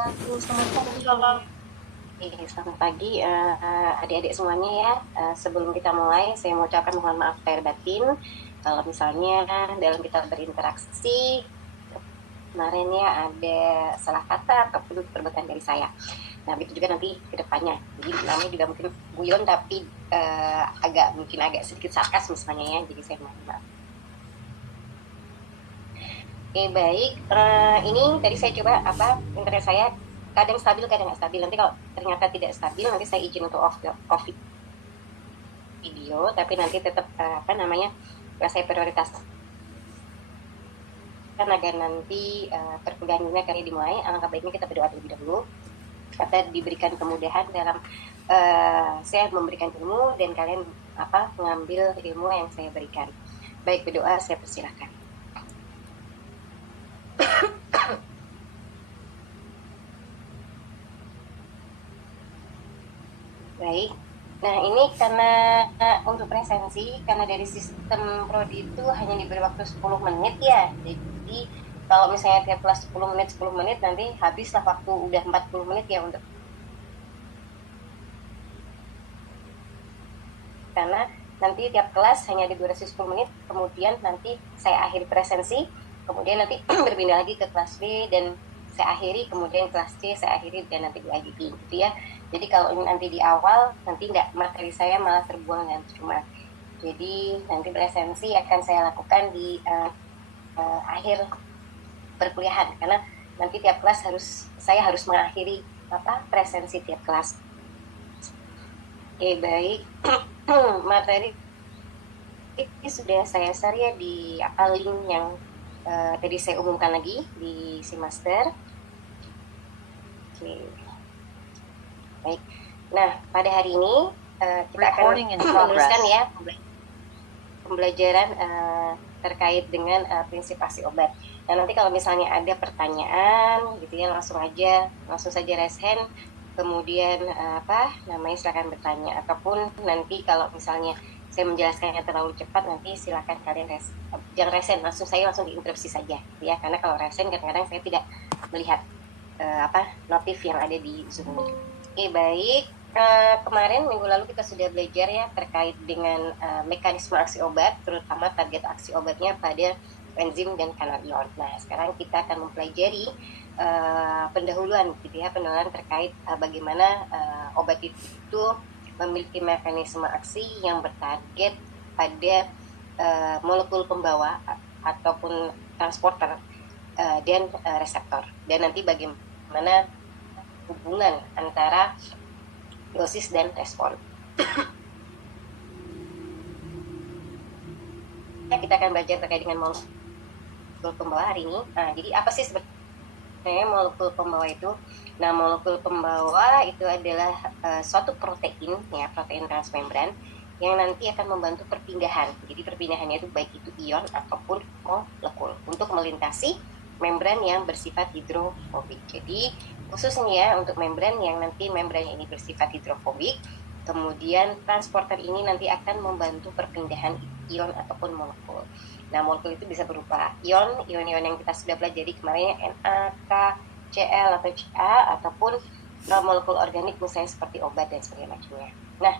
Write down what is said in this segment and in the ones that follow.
wabarakatuh. Selamat pagi. Selamat pagi adik-adik semuanya ya. Sebelum kita mulai, saya mau ucapkan mohon maaf lahir batin. Kalau misalnya dalam kita berinteraksi kemarin ya ada salah kata ataupun perbuatan dari saya. Nah itu juga nanti ke depannya. Jadi namanya juga mungkin guyon tapi mungkin agak sedikit sarkas misalnya ya. Jadi saya mohon maaf. Oke baik, ini tadi saya coba internet saya kadang stabil kadang nggak stabil. Nanti kalau ternyata tidak stabil nanti saya izin untuk off video, tapi nanti tetap saya prioritaskan agar nanti perkuliahannya kali dimulai. Alangkah baiknya kita berdoa terlebih dahulu kata diberikan kemudahan dalam saya memberikan ilmu dan kalian mengambil ilmu yang saya berikan. Baik, berdoa, saya persilahkan. Baik, nah ini karena untuk presensi, karena dari sistem prodi itu hanya diberi waktu 10 menit ya. Jadi kalau misalnya tiap kelas 10 menit, nanti habislah waktu udah 40 menit ya untuk karena nanti tiap kelas hanya ada durasi 10 menit, kemudian nanti saya akhiri presensi, kemudian nanti berpindah lagi ke kelas B dan saya akhiri, kemudian kelas C saya akhiri dan nanti dilanjuti gitu ya. Jadi kalau ini nanti di awal, nanti nggak materi saya malah terbuang dan cuma. Jadi nanti presensi akan saya lakukan di akhir perkuliahan karena nanti tiap kelas saya harus mengakhiri presensi tiap kelas. Oke baik, materi ini sudah saya share ya di link yang tadi saya umumkan lagi di Simaster. Oke. Baik. Nah, pada hari ini kita akan meneruskan ya pembelajaran terkait dengan prinsip aksi obat. Dan nanti kalau misalnya ada pertanyaan gitu ya langsung saja raise hand, kemudian silakan bertanya, ataupun nanti kalau misalnya saya menjelaskannya terlalu cepat nanti silakan kalian jangan raise hand, langsung diinterupsi saja ya, karena kalau raise hand kadang-kadang saya tidak melihat notif yang ada di Zoom. Oke baik, kemarin minggu lalu kita sudah belajar ya terkait dengan mekanisme aksi obat, terutama target aksi obatnya pada enzim dan kanal ion. Nah sekarang kita akan mempelajari pendahuluan terkait bagaimana obat itu memiliki mekanisme aksi yang bertarget pada molekul pembawa ataupun transporter dan reseptor, dan nanti bagaimana hubungan antara dosis dan respon. Kita akan belajar terkait dengan molekul pembawa hari ini. Nah, jadi apa sih sebenarnya molekul pembawa itu? Nah, molekul pembawa itu adalah suatu protein transmembran yang nanti akan membantu perpindahan. Jadi perpindahannya itu baik itu ion ataupun molekul untuk melintasi membran yang bersifat hidrofobik. Jadi khususnya untuk membran yang nanti membrannya ini bersifat hidrofobik, kemudian transporter ini nanti akan membantu perpindahan ion ataupun molekul. Nah, molekul itu bisa berupa ion yang kita sudah pelajari kemarin, Na, K, Cl atau Ca, ataupun molekul organik misalnya seperti obat dan sebagainya macamnya. Nah,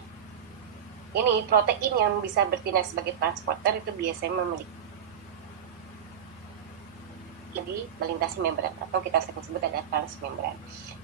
ini protein yang bisa bertindak sebagai transporter itu biasanya memiliki melintasi membran atau kita sebut adalah transmembran.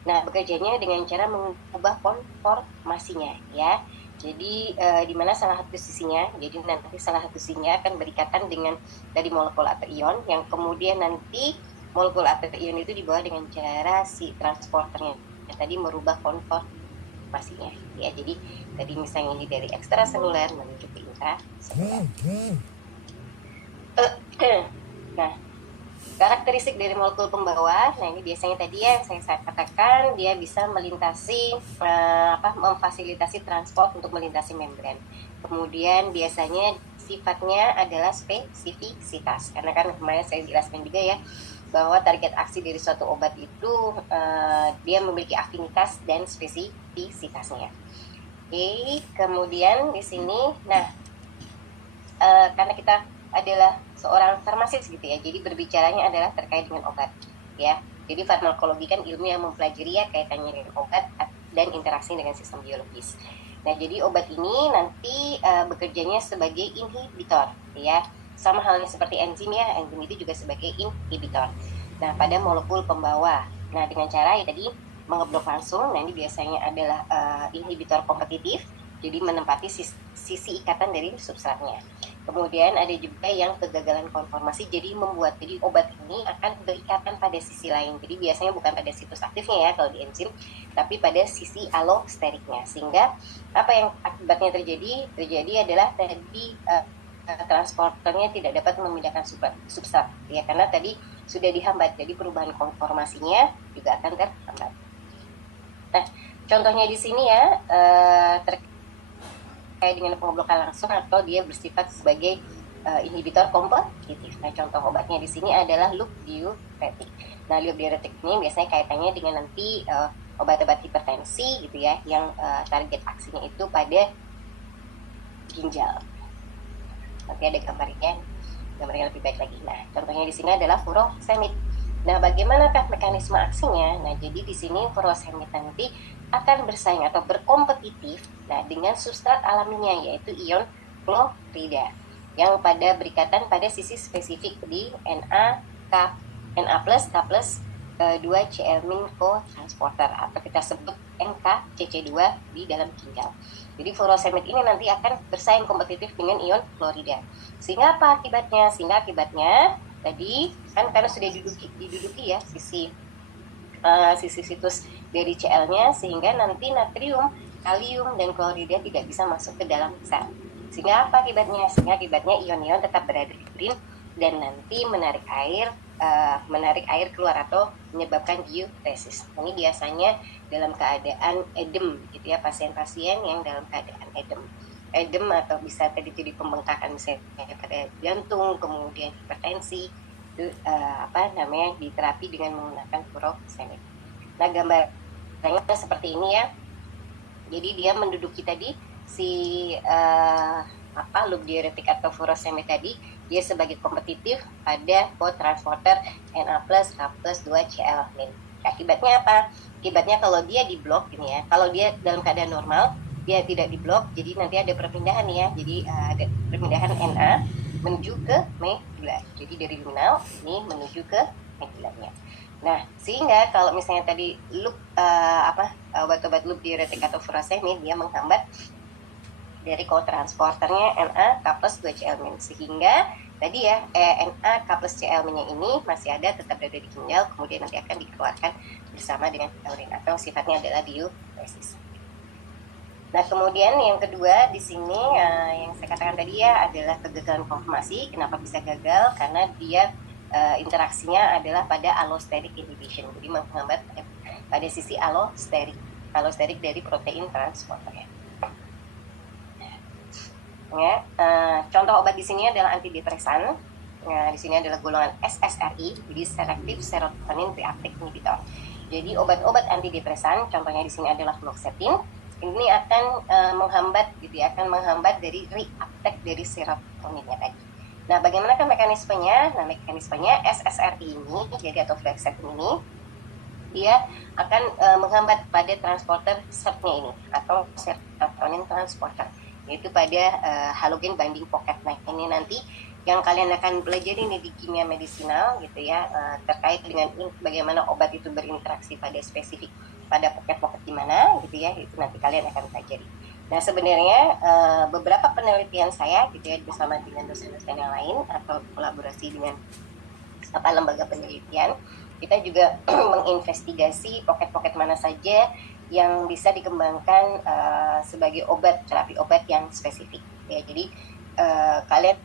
Nah, bekerjanya dengan cara mengubah konformasinya ya. Jadi di mana salah satu sisinya, jadi nanti salah satu sisinya akan berikatan dengan dari molekul atau ion, yang kemudian nanti molekul atau ion itu dibawa dengan cara si transporternya tadi merubah konformasinya ya. Jadi tadi misalnya ini dari ekstraseluler menuju ke intraseluler. Nah, karakteristik dari molekul pembawa, nah ini biasanya tadi ya saya katakan dia bisa melintasi, memfasilitasi transport untuk melintasi membran. Kemudian biasanya sifatnya adalah spesifisitas, karena kan kemarin saya jelaskan juga ya bahwa target aksi dari suatu obat itu dia memiliki afinitas dan spesifisitasnya. Oke, kemudian di sini, nah karena kita adalah seorang farmasis gitu ya, jadi berbicaranya adalah terkait dengan obat ya. Jadi farmakologi kan ilmu yang mempelajari ya kaitannya dengan obat dan interaksi dengan sistem biologis. Nah, jadi obat ini nanti bekerjanya sebagai inhibitor, ya. Sama halnya seperti enzim ya, enzim itu juga sebagai inhibitor. Nah, pada molekul pembawa. Nah, dengan cara ya tadi mengeblok langsung, nah ini biasanya adalah inhibitor kompetitif, jadi menempati sisi ikatan dari substratnya. Kemudian ada juga yang kegagalan konformasi, jadi obat ini akan berikatan pada sisi lain. Jadi biasanya bukan pada situs aktifnya ya kalau di enzim, tapi pada sisi alosteriknya. Sehingga apa yang akibatnya terjadi adalah tadi transporternya tidak dapat memindahkan substrat ya, karena tadi sudah dihambat, jadi perubahan konformasinya juga akan terhambat. Nah, contohnya di sini ya terkait dengan pengoblokan langsung atau dia bersifat sebagai inhibitor kompetitif. Nah, contoh obatnya di sini adalah loop diuretik. Nah, loop diuretik ini biasanya kaitannya dengan nanti obat-obat hipertensi gitu ya, yang target aksinya itu pada ginjal. Nanti ada gambarnya lebih baik lagi. Nah, contohnya di sini adalah furosemid. Nah, bagaimanakah mekanisme aksinya? Nah, jadi di sini furosemid nanti akan bersaing atau berkompetitif dengan substrat alaminya, yaitu ion klorida yang berikatan pada sisi spesifik di Na plus K plus 2Cl- cotransporter atau kita sebut NKCC2 di dalam ginjal. Jadi furosemid ini nanti akan bersaing kompetitif dengan ion klorida. Sehingga apa akibatnya? Tadi kan karena sudah diduduki ya sisi situs dari Cl-nya, sehingga nanti natrium, kalium, dan klorida tidak bisa masuk ke dalam sel. Sehingga apa akibatnya? Sehingga akibatnya ion-ion tetap berada di urin dan nanti menarik air keluar atau menyebabkan diuresis. Ini biasanya dalam keadaan edem gitu ya, pasien-pasien yang dalam keadaan edem atau bisa terjadi pembengkakan misalnya pada jantung, kemudian hipertensi, itu diterapi dengan menggunakan furosemid. Nah, gambarnya seperti ini ya. Jadi dia menduduki tadi si loop diuretik atau furosemid tadi, dia sebagai kompetitif pada cotransporter Na plus K plus 2Cl-. Akibatnya apa? Akibatnya kalau dia diblok ini ya, kalau dia dalam keadaan normal dia tidak diblok, jadi nanti ada perpindahan ya, jadi ada perpindahan Na menuju ke medula, jadi dari luminal ini menuju ke medulanya. Nah, sehingga kalau misalnya tadi loop obat-obat loop diuretik atau furosemid, dia menghambat dari cotransporternya Na K plus 2Cl-, sehingga tadi ya Na K plus Cl-nya ini masih tetap ada di ginjal, kemudian nanti akan dikeluarkan bersama dengan urin atau sifatnya adalah diuresis. Nah, kemudian yang kedua di sini yang saya katakan tadi ya adalah kegagalan konformasi. Kenapa bisa gagal? Karena dia interaksinya adalah pada allosterik inhibition, jadi menghambat pada sisi allosterik dari protein transporternya. Contoh obat di sini adalah antidepresan. Nah, di sini adalah golongan SSRI, jadi selective serotonin reuptake inhibitor. Jadi obat-obat antidepresan, contohnya di sini adalah fluoxetine. Ini akan menghambat dari reuptake dari serotoninnya tadi. Nah, bagaimanakah mekanismenya? Nah, mekanismenya SSRI ini, jadi atau fluoxetine ini, dia akan menghambat pada transporter SERT-nya ini atau serotonin transporter, yaitu pada halogen binding pocket. Nah, ini nanti yang kalian akan pelajari nih di kimia medisinal gitu ya, terkait dengan bagaimana obat itu berinteraksi pada spesifik pada pocket di mana gitu ya, itu nanti kalian akan pelajari. Nah, sebenarnya beberapa penelitian saya gitu ya bersama dengan dosen-dosen yang lain atau kolaborasi dengan lembaga penelitian, kita juga menginvestigasi pocket mana saja yang bisa dikembangkan sebagai terapi obat yang spesifik ya. Jadi kalian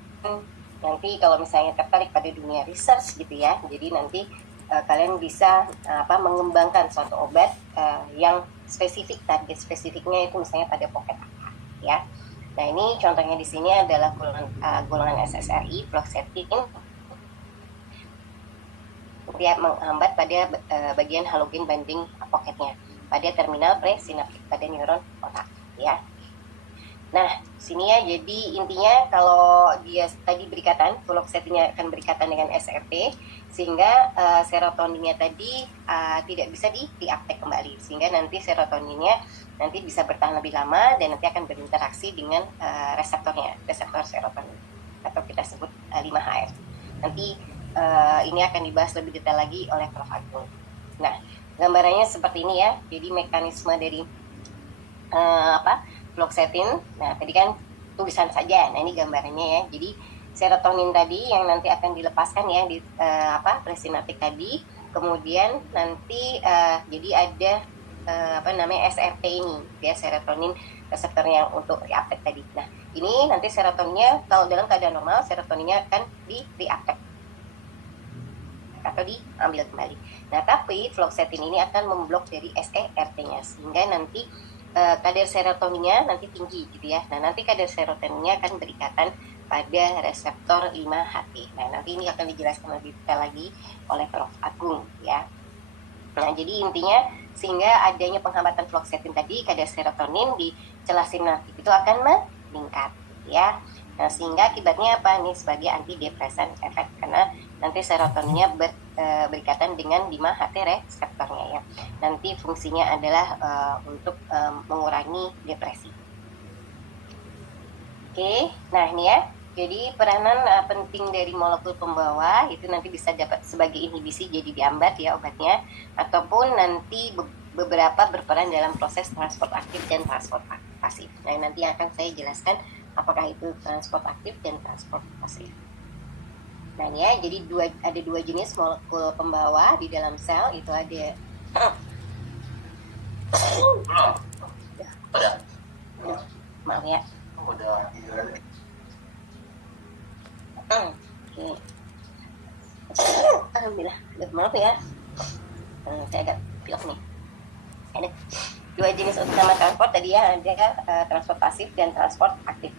nanti kalau misalnya tertarik pada dunia research gitu ya, jadi nanti kalian bisa mengembangkan suatu obat yang spesifik, target spesifiknya itu misalnya pada pocket ya. Nah, ini contohnya di sini adalah golongan SSRI fluoxetine, dia menghambat pada bagian halogen binding pocketnya pada terminal presinaptik pada neuron otak ya. Nah, sini ya, jadi intinya kalau dia tadi berikatan, fluoxetinnya akan berikatan dengan SRT, sehingga serotoninnya tadi tidak bisa diaktif kembali, sehingga nanti serotoninnya nanti bisa bertahan lebih lama dan nanti akan berinteraksi dengan reseptornya, reseptor serotonin, atau kita sebut 5-HR. Nanti ini akan dibahas lebih detail lagi oleh Prof. Agung. Nah, gambarannya seperti ini ya, jadi mekanisme dari fluoxetin. Nah, tadi kan tulisan saja. Nah, ini gambarannya ya. Jadi serotonin tadi yang nanti akan dilepaskan ya di presinatik tadi. Kemudian nanti jadi ada SRT ini, ya, serotonin reseptor yang untuk reuptake tadi. Nah, ini nanti serotoninnya kalau dalam keadaan normal serotoninnya akan di reuptake atau diambil kembali. Nah, tapi fluoxetin ini akan memblok dari SERT-nya sehingga nanti kadar serotoninnya nanti tinggi gitu ya. Nah, nanti kadar serotoninnya akan berikatan pada reseptor 5-HT. Nah, nanti ini akan dijelaskan lebih detail lagi oleh Prof. Agung ya. Nah, jadi intinya sehingga adanya penghambatan fluoxetin tadi, kadar serotonin di celah sinaptik itu akan meningkat ya. Nah, sehingga akibatnya apa nih, sebagai antidepresan efek, karena nanti serotoninnya berikatan dengan 5-HT reseptornya ya. Nanti fungsinya adalah untuk mengurangi depresi. Oke, nah ini ya. Jadi peranan penting dari molekul pembawa itu nanti bisa dapat sebagai inhibisi, jadi diambat ya obatnya, ataupun nanti beberapa berperan dalam proses transport aktif dan transport pasif. Nah, nanti akan saya jelaskan apakah itu transport aktif dan transport pasif. Nah, ya, jadi ada dua jenis molekul pembawa di dalam sel, itu ada maaf ya. Alhamdulillah, maaf ya. Saya agak pilek nih. Ada dua jenis utama transport tadi ya, ada transport pasif dan transport aktif.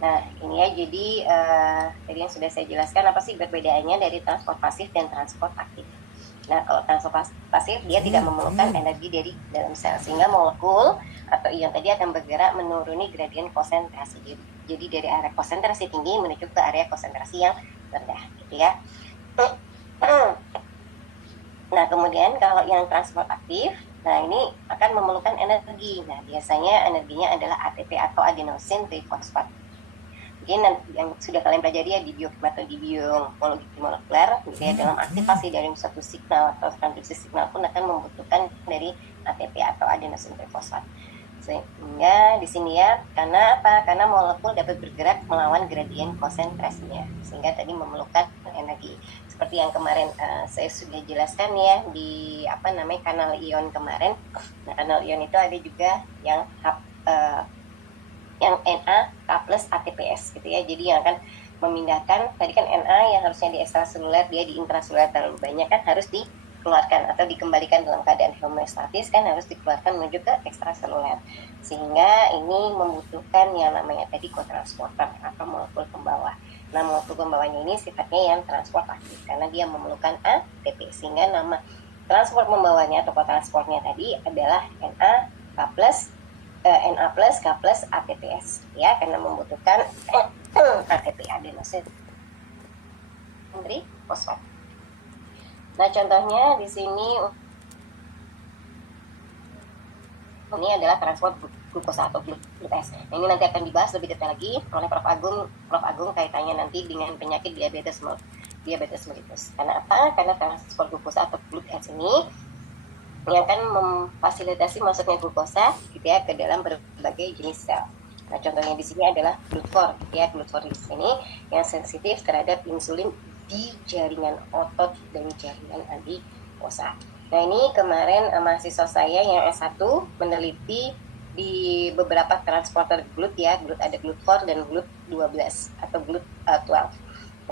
Nah, ini ya, jadi tadi yang sudah saya jelaskan apa sih perbedaannya dari transport pasif dan transport aktif. Nah, kalau transport pasif dia tidak memerlukan energi dari dalam sel, sehingga molekul atau ion tadi akan bergerak menuruni gradien konsentrasi. Jadi dari area konsentrasi tinggi menuju ke area konsentrasi yang rendah, gitu ya. Nah, kemudian kalau yang transport aktif, nah ini akan memerlukan energi. Nah, biasanya energinya adalah ATP atau adenosine trifosfat. Mungkin yang sudah kalian pelajari ya di biokimia atau di biologi molekuler, gitu ya, dalam aktivasi dari suatu signal atau transduksi signal pun akan membutuhkan dari ATP atau adenosine trifosfat. Sehingga di sini ya, karena apa? Karena molekul dapat bergerak melawan gradien konsentrasinya, sehingga tadi memerlukan energi. Seperti yang kemarin saya sudah jelaskan ya di kanal ion kemarin. Nah, kanal ion itu ada juga yang Na K plus ATPS gitu ya. Jadi yang akan memindahkan, tadi kan Na yang harusnya di ekstraseluler, dia di intraseluler terlalu banyak, kan harus dikeluarkan atau dikembalikan dalam keadaan homeostatis, kan harus dikeluarkan menuju ke ekstraseluler, sehingga ini membutuhkan yang namanya tadi kotransporter atau molekul pembawa. Nah, molekul pembawanya ini sifatnya yang transport aktif karena dia memerlukan ATP, sehingga nama transport pembawanya atau kotransportnya tadi adalah Na K plus ATPS ya, karena membutuhkan ATP adenosine trifosfat. Nah, contohnya di sini ini adalah transport glukosa atau GLUT-S. Nah, ini nanti akan dibahas lebih detail lagi oleh Prof. Agung kaitannya nanti dengan penyakit diabetes mellitus. Karena apa? Karena transport glukosa atau GLUT-S ini yang akan memfasilitasi masuknya glukosa gitu ya ke dalam berbagai jenis sel. Nah, contohnya di sini adalah GLUT4 ya. GLUT4 di sini yang sensitif terhadap insulin di jaringan otot dan jaringan adipose. Nah, ini kemarin mahasiswa saya yang S1 meneliti di beberapa transporter GLUT ya. GLUT ada GLUT4 dan GLUT12 atau GLUT12.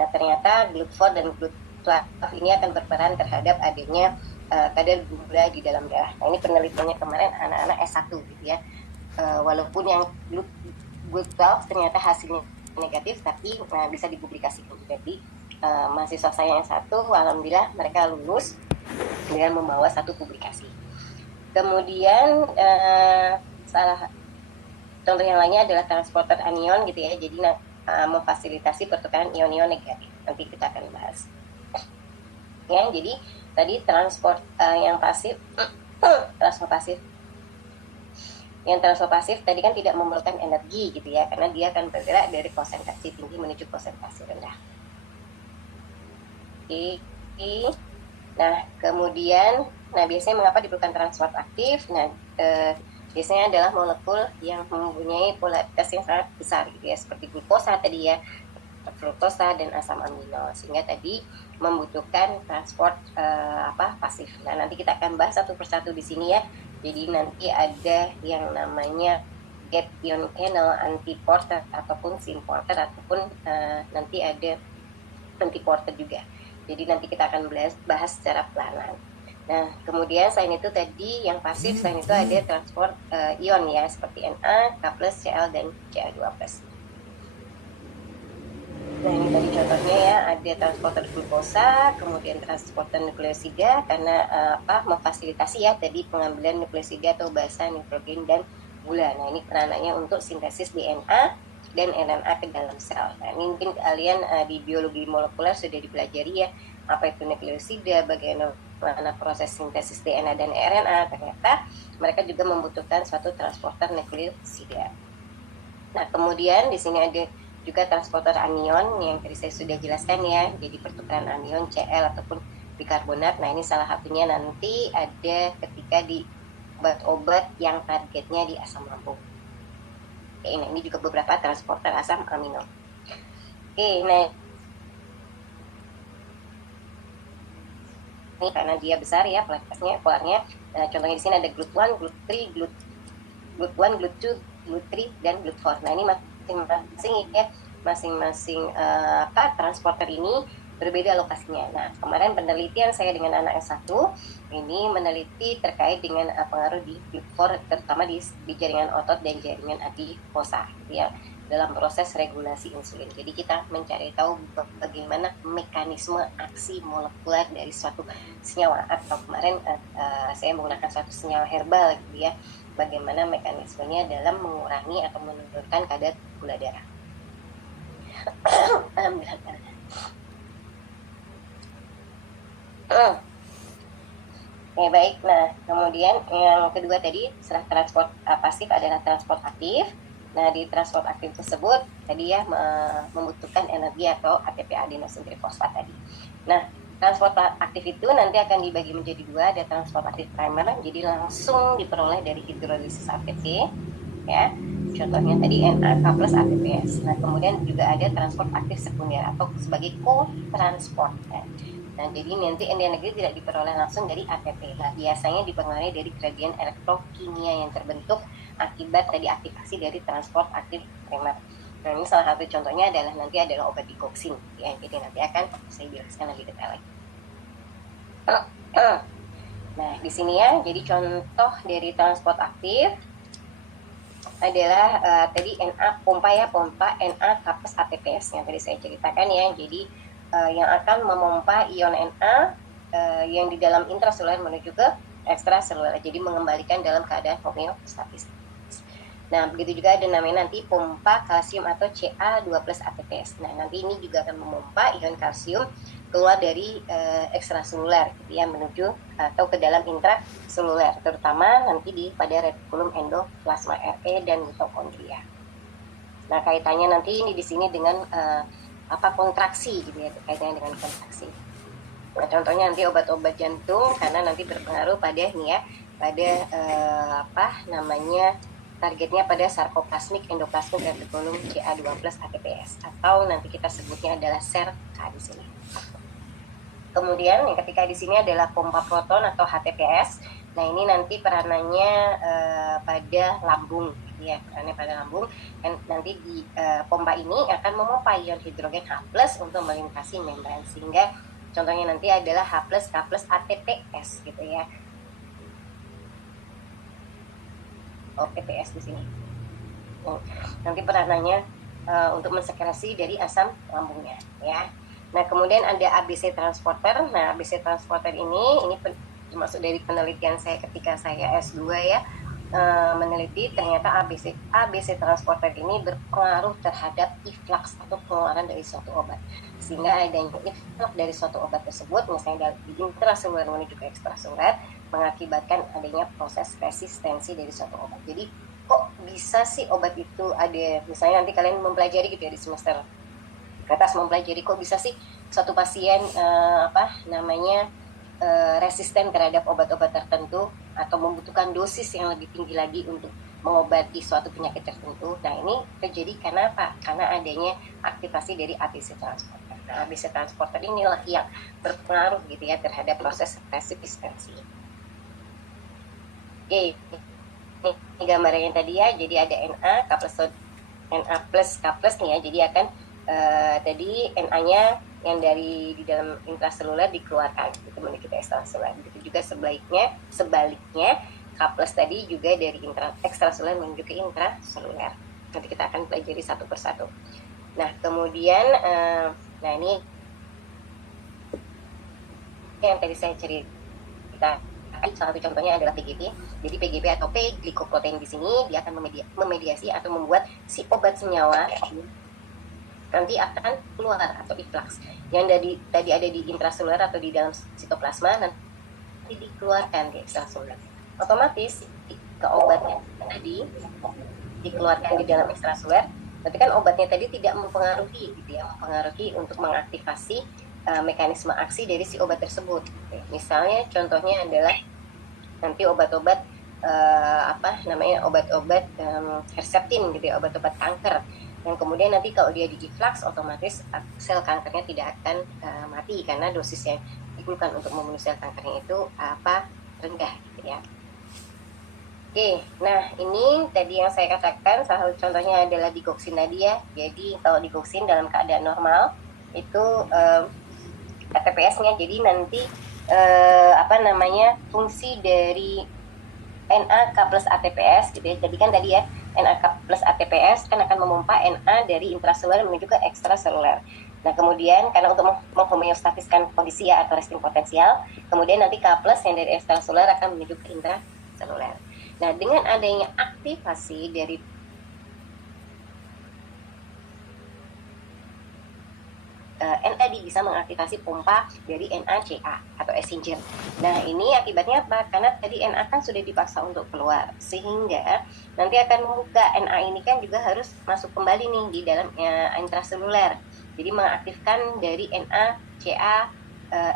Nah, ternyata GLUT4 dan GLUT12 ini akan berperan terhadap adanya kadar gula di dalam darah. Nah, ini penelitiannya kemarin anak-anak S1 gitu ya. Walaupun yang GLUT12 ternyata hasilnya negatif, tapi bisa dipublikasikan. Jadi mahasiswa saya yang S1, alhamdulillah mereka lulus dengan membawa satu publikasi. Kemudian salah contoh yang lainnya adalah transporter anion gitu ya. Jadi memfasilitasi pertukaran ion-ion negatif. Nanti kita akan bahas. Ya, jadi tadi transport yang pasif, transport pasif. Yang transport pasif tadi kan tidak memerlukan energi gitu ya, karena dia akan bergerak dari konsentrasi tinggi menuju konsentrasi rendah. Oke. Nah, kemudian, biasanya mengapa diperlukan transport aktif? Nah, biasanya adalah molekul yang mempunyai polaritas yang sangat besar gitu ya, seperti glukosa tadi ya, fruktosa dan asam amino, sehingga tadi membutuhkan transport pasif. Nah, nanti kita akan bahas satu persatu di sini ya. Jadi nanti ada yang namanya gap ion channel, anti-porter ataupun syn-porter, ataupun nanti ada anti-porter juga. Jadi nanti kita akan bahas secara pelan-pelan. Nah, kemudian selain itu tadi yang pasif, selain itu ada transport ion ya, seperti Na, K+, Cl, dan Ca2+. Nah, ini tadi contohnya ya, ada transporter glukosa, kemudian transporter nukleosida, karena memfasilitasi ya tadi pengambilan nukleosida atau basa, nitrogen, dan gula. Nah, ini peranannya untuk sintesis DNA dan RNA ke dalam sel. Nah, ini mungkin kalian di biologi molekuler sudah dipelajari ya, apa itu nukleosida, bagaimana proses sintesis DNA dan RNA. Ternyata mereka juga membutuhkan suatu transporter nukleosida. Nah, kemudian di sini ada juga transporter anion yang tadi saya sudah jelaskan ya, jadi pertukaran anion Cl ataupun bikarbonat. Nah, ini salah satunya nanti ada ketika di obat-obat yang targetnya di asam lambung. Oke, nah ini juga beberapa transporter asam amino. Oke, nah ini karena dia besar ya polaritasnya, polarnya. Nah, contohnya di sini ada GLUT1, GLUT3, GLUT1, GLUT2, GLUT3, dan GLUT4. Nah, ini masing-masing transporter ini berbeda lokasinya. Nah, kemarin penelitian saya dengan anak S1 ini meneliti terkait dengan pengaruh di GLUT4, terutama di jaringan otot dan jaringan adiposa ya, dalam proses regulasi insulin. Jadi kita mencari tahu bagaimana mekanisme aksi molekuler dari suatu senyawa, atau kemarin saya menggunakan suatu senyawa herbal gitu ya, bagaimana mekanismenya dalam mengurangi atau menurunkan kadar gula darah. Alhamdulillah. Ya, baik. Nah, kemudian yang kedua tadi setelah transport pasif adalah transport aktif. Nah, di transport aktif tersebut tadi ya membutuhkan energi atau ATP adenosin trifosfat tadi. Nah, transport aktif itu nanti akan dibagi menjadi dua, ada transport aktif primer, jadi langsung diperoleh dari hidrolisis ATP ya. Contohnya tadi Na, K+ ATPase. Nah, kemudian juga ada transport aktif sekunder atau sebagai co-transporter. Nah, jadi nanti energi tidak diperoleh langsung dari ATP. Nah, biasanya dipengaruhi dari gradien elektrokimia yang terbentuk akibat tadi aktivasi dari transport aktif primer. Nah, ini salah satu contohnya nanti adalah obat digoxin ya. Jadi nanti akan saya jelaskan lebih detail lagi. Nah, di sini ya, jadi contoh dari transport aktif adalah tadi Na pompa ya, pompa Na K+ ATPase yang tadi saya ceritakan ya. Jadi yang akan memompa ion Na yang di dalam intraseluler menuju ke ekstraseluler, jadi mengembalikan dalam keadaan homeostatis. Nah, begitu juga ada namanya nanti pompa kalsium atau Ca2+ ATPase. Nah, nanti ini juga akan memompa ion kalsium keluar dari ekstraseluler gitu ya, menuju atau ke dalam intraseluler, terutama nanti pada retikulum endoplasma Re dan mitokondria. Nah, kaitannya nanti ini di sini dengan kontraksi gitu ya, kaitannya dengan kontraksi. Nah, contohnya nanti obat-obat jantung karena nanti berpengaruh pada ini ya, pada targetnya pada sarkoplasmik endoplasmik retikulum Ca2+ ATPase, atau nanti kita sebutnya adalah SERK di sini. Kemudian yang ketika di sini adalah pompa proton atau HTPS. Nah, ini nanti peranannya pada lambung ya, peranannya pada lambung, dan nanti di pompa ini akan memompa ion hidrogen H+ untuk melintasi membran, sehingga contohnya nanti adalah H+, K+ ATPS gitu ya. ATPS di sini. Nanti peranannya untuk mensekresi dari asam lambungnya ya. Nah, kemudian ada ABC transporter. Nah, ABC transporter ini termasuk dari penelitian saya ketika saya S2 ya, meneliti ternyata ABC transporter ini berpengaruh terhadap influx atau pengeluaran dari suatu obat, sehingga adanya influx dari suatu obat tersebut misalnya dari intraseluler menuju ke ekstraseluler mengakibatkan adanya proses resistensi dari suatu obat. Jadi kok bisa sih obat itu ada, misalnya nanti kalian mempelajari gitu ya di semester atas, mempelajari kok bisa sih suatu pasien resisten terhadap obat-obat tertentu atau membutuhkan dosis yang lebih tinggi lagi untuk mengobati suatu penyakit tertentu. Nah, ini terjadi karena apa? Karena adanya aktivasi dari ABC transporter. Nah, ABC transporter inilah yang berpengaruh gitu ya terhadap proses resistensi. Oke, ini gambarnya tadi ya. Jadi ada Na, Na plus K plus nih ya. Jadi akan tadi Na-nya yang dari di dalam intraseluler dikeluarkan gitu menuju ke ekstraseluler. Begitu juga sebaliknya K plus tadi juga dari ekstraseluler menuju ke intraseluler. Nanti kita akan pelajari satu persatu. Nah, kemudian nah ini yang tadi saya cerita. Salah satu contohnya adalah PGP. Jadi PGP atau P-glikoprotein di sini dia akan memediasi atau membuat si obat senyawa nanti akan keluar atau influx yang tadi ada di intraseluler atau di dalam sitoplasma nanti dikeluarkan di ekstraseluler. Otomatis jika obatnya tadi dikeluarkan di dalam ekstraseluler, berarti kan obatnya tadi tidak mempengaruhi gitu ya, mempengaruhi untuk mengaktifasi mekanisme aksi dari si obat tersebut. Misalnya contohnya adalah nanti obat-obat obat-obat Herceptin gitu ya, obat-obat kanker yang kemudian nanti kalau dia di-influx otomatis sel kankernya tidak akan mati karena dosis yang digunakan untuk membunuh sel kankernya itu rendah gitu ya. Oke, nah ini tadi yang saya katakan salah satu contohnya adalah digoxin tadi ya. Jadi kalau digoxin dalam keadaan normal itu ATPS-nya jadi nanti fungsi dari NAK plus ATPS gitu ya. Jadi kan tadi ya NAK plus ATPS kan akan memompa Na dari intraseluler menuju ke ekstraseluler. Nah kemudian karena untuk menghomeostatiskan kondisi ya atau resting potensial, kemudian nanti K plus yang dari ekstraseluler akan menuju ke intraseluler. Nah dengan adanya aktivasi dari NAD bisa mengaktifasi pompa dari NACA atau Essenger. Nah ini akibatnya apa? Karena tadi Na kan sudah dipaksa untuk keluar, sehingga nanti akan membuka Na ini kan juga harus masuk kembali nih di dalam intraseluler. Jadi mengaktifkan dari NACA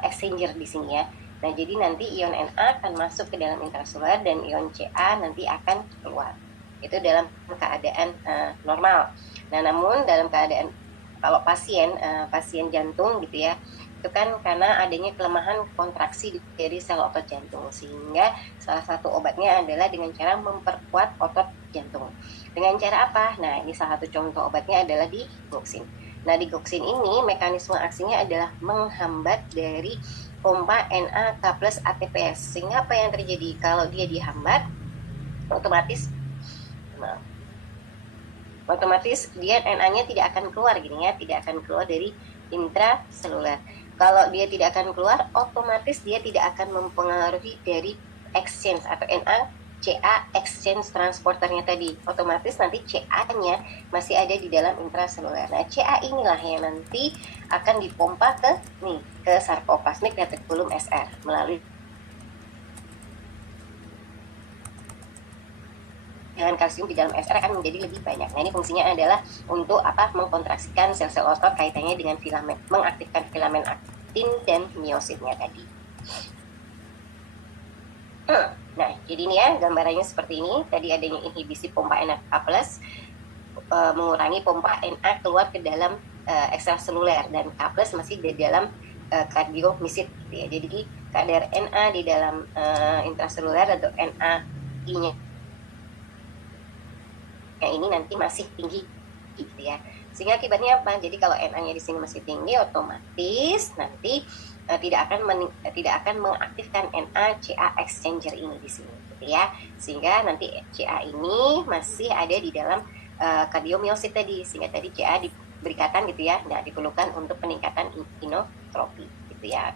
Exchanger di sini ya. Nah jadi nanti ion Na akan masuk ke dalam intraseluler dan ion Ca nanti akan keluar. Itu dalam keadaan normal. Nah namun dalam keadaan kalau pasien jantung gitu ya, itu kan karena adanya kelemahan kontraksi dari sel otot jantung, sehingga salah satu obatnya adalah dengan cara memperkuat otot jantung. Dengan cara apa? Nah ini salah satu contoh obatnya adalah digoxin. Nah digoxin ini mekanisme aksinya adalah menghambat dari pompa NAK plus ATPS, sehingga apa yang terjadi kalau dia dihambat otomatis dia Na-nya tidak akan keluar gini ya, tidak akan keluar dari intraseluler. Kalau dia tidak akan keluar, otomatis dia tidak akan mempengaruhi dari exchange atau NACA exchange transporternya tadi. Otomatis nanti Ca-nya masih ada di dalam intraseluler. Nah, Ca inilah yang nanti akan dipompa ke sarkoplasmic reticulum SR melalui dengan kalsium di dalam SR akan menjadi lebih banyak. Nah ini fungsinya adalah untuk mengkontraksikan sel-sel otot kaitannya dengan filamen, mengaktifkan filamen aktin dan miositnya tadi. Nah jadi ini ya gambarannya seperti ini. Tadi adanya inhibisi pompa NAK plus mengurangi pompa Na keluar ke dalam ekstraseluler, dan K plus masih di dalam kardiomisit gitu ya. Jadi kadar Na di dalam intraseluler atau NAI-nya ini nanti masih tinggi gitu ya, sehingga akibatnya apa? Jadi kalau Na-nya di sini masih tinggi, otomatis nanti tidak akan mengaktifkan NACA exchanger ini di sini gitu ya, sehingga nanti Ca ini masih ada di dalam kardiomyosit tadi, sehingga tadi Ca diberikan gitu ya, nah diperlukan untuk peningkatan inotropi gitu ya,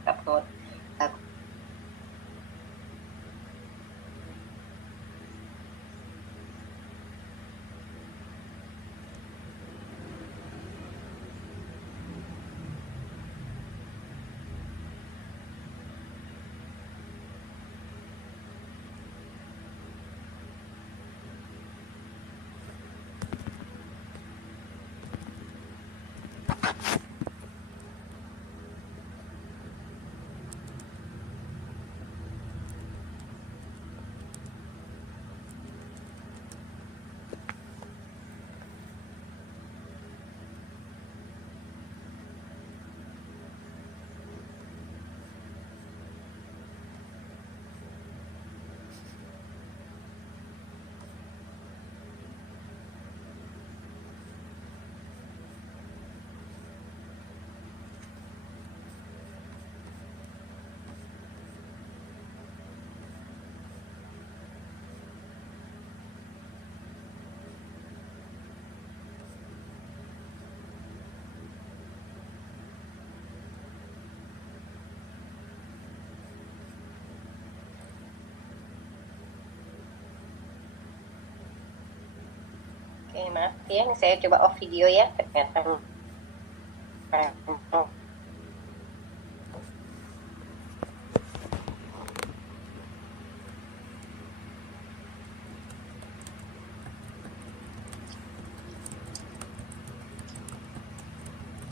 Oke, maaf ya, ini saya coba off video ya, ternyata.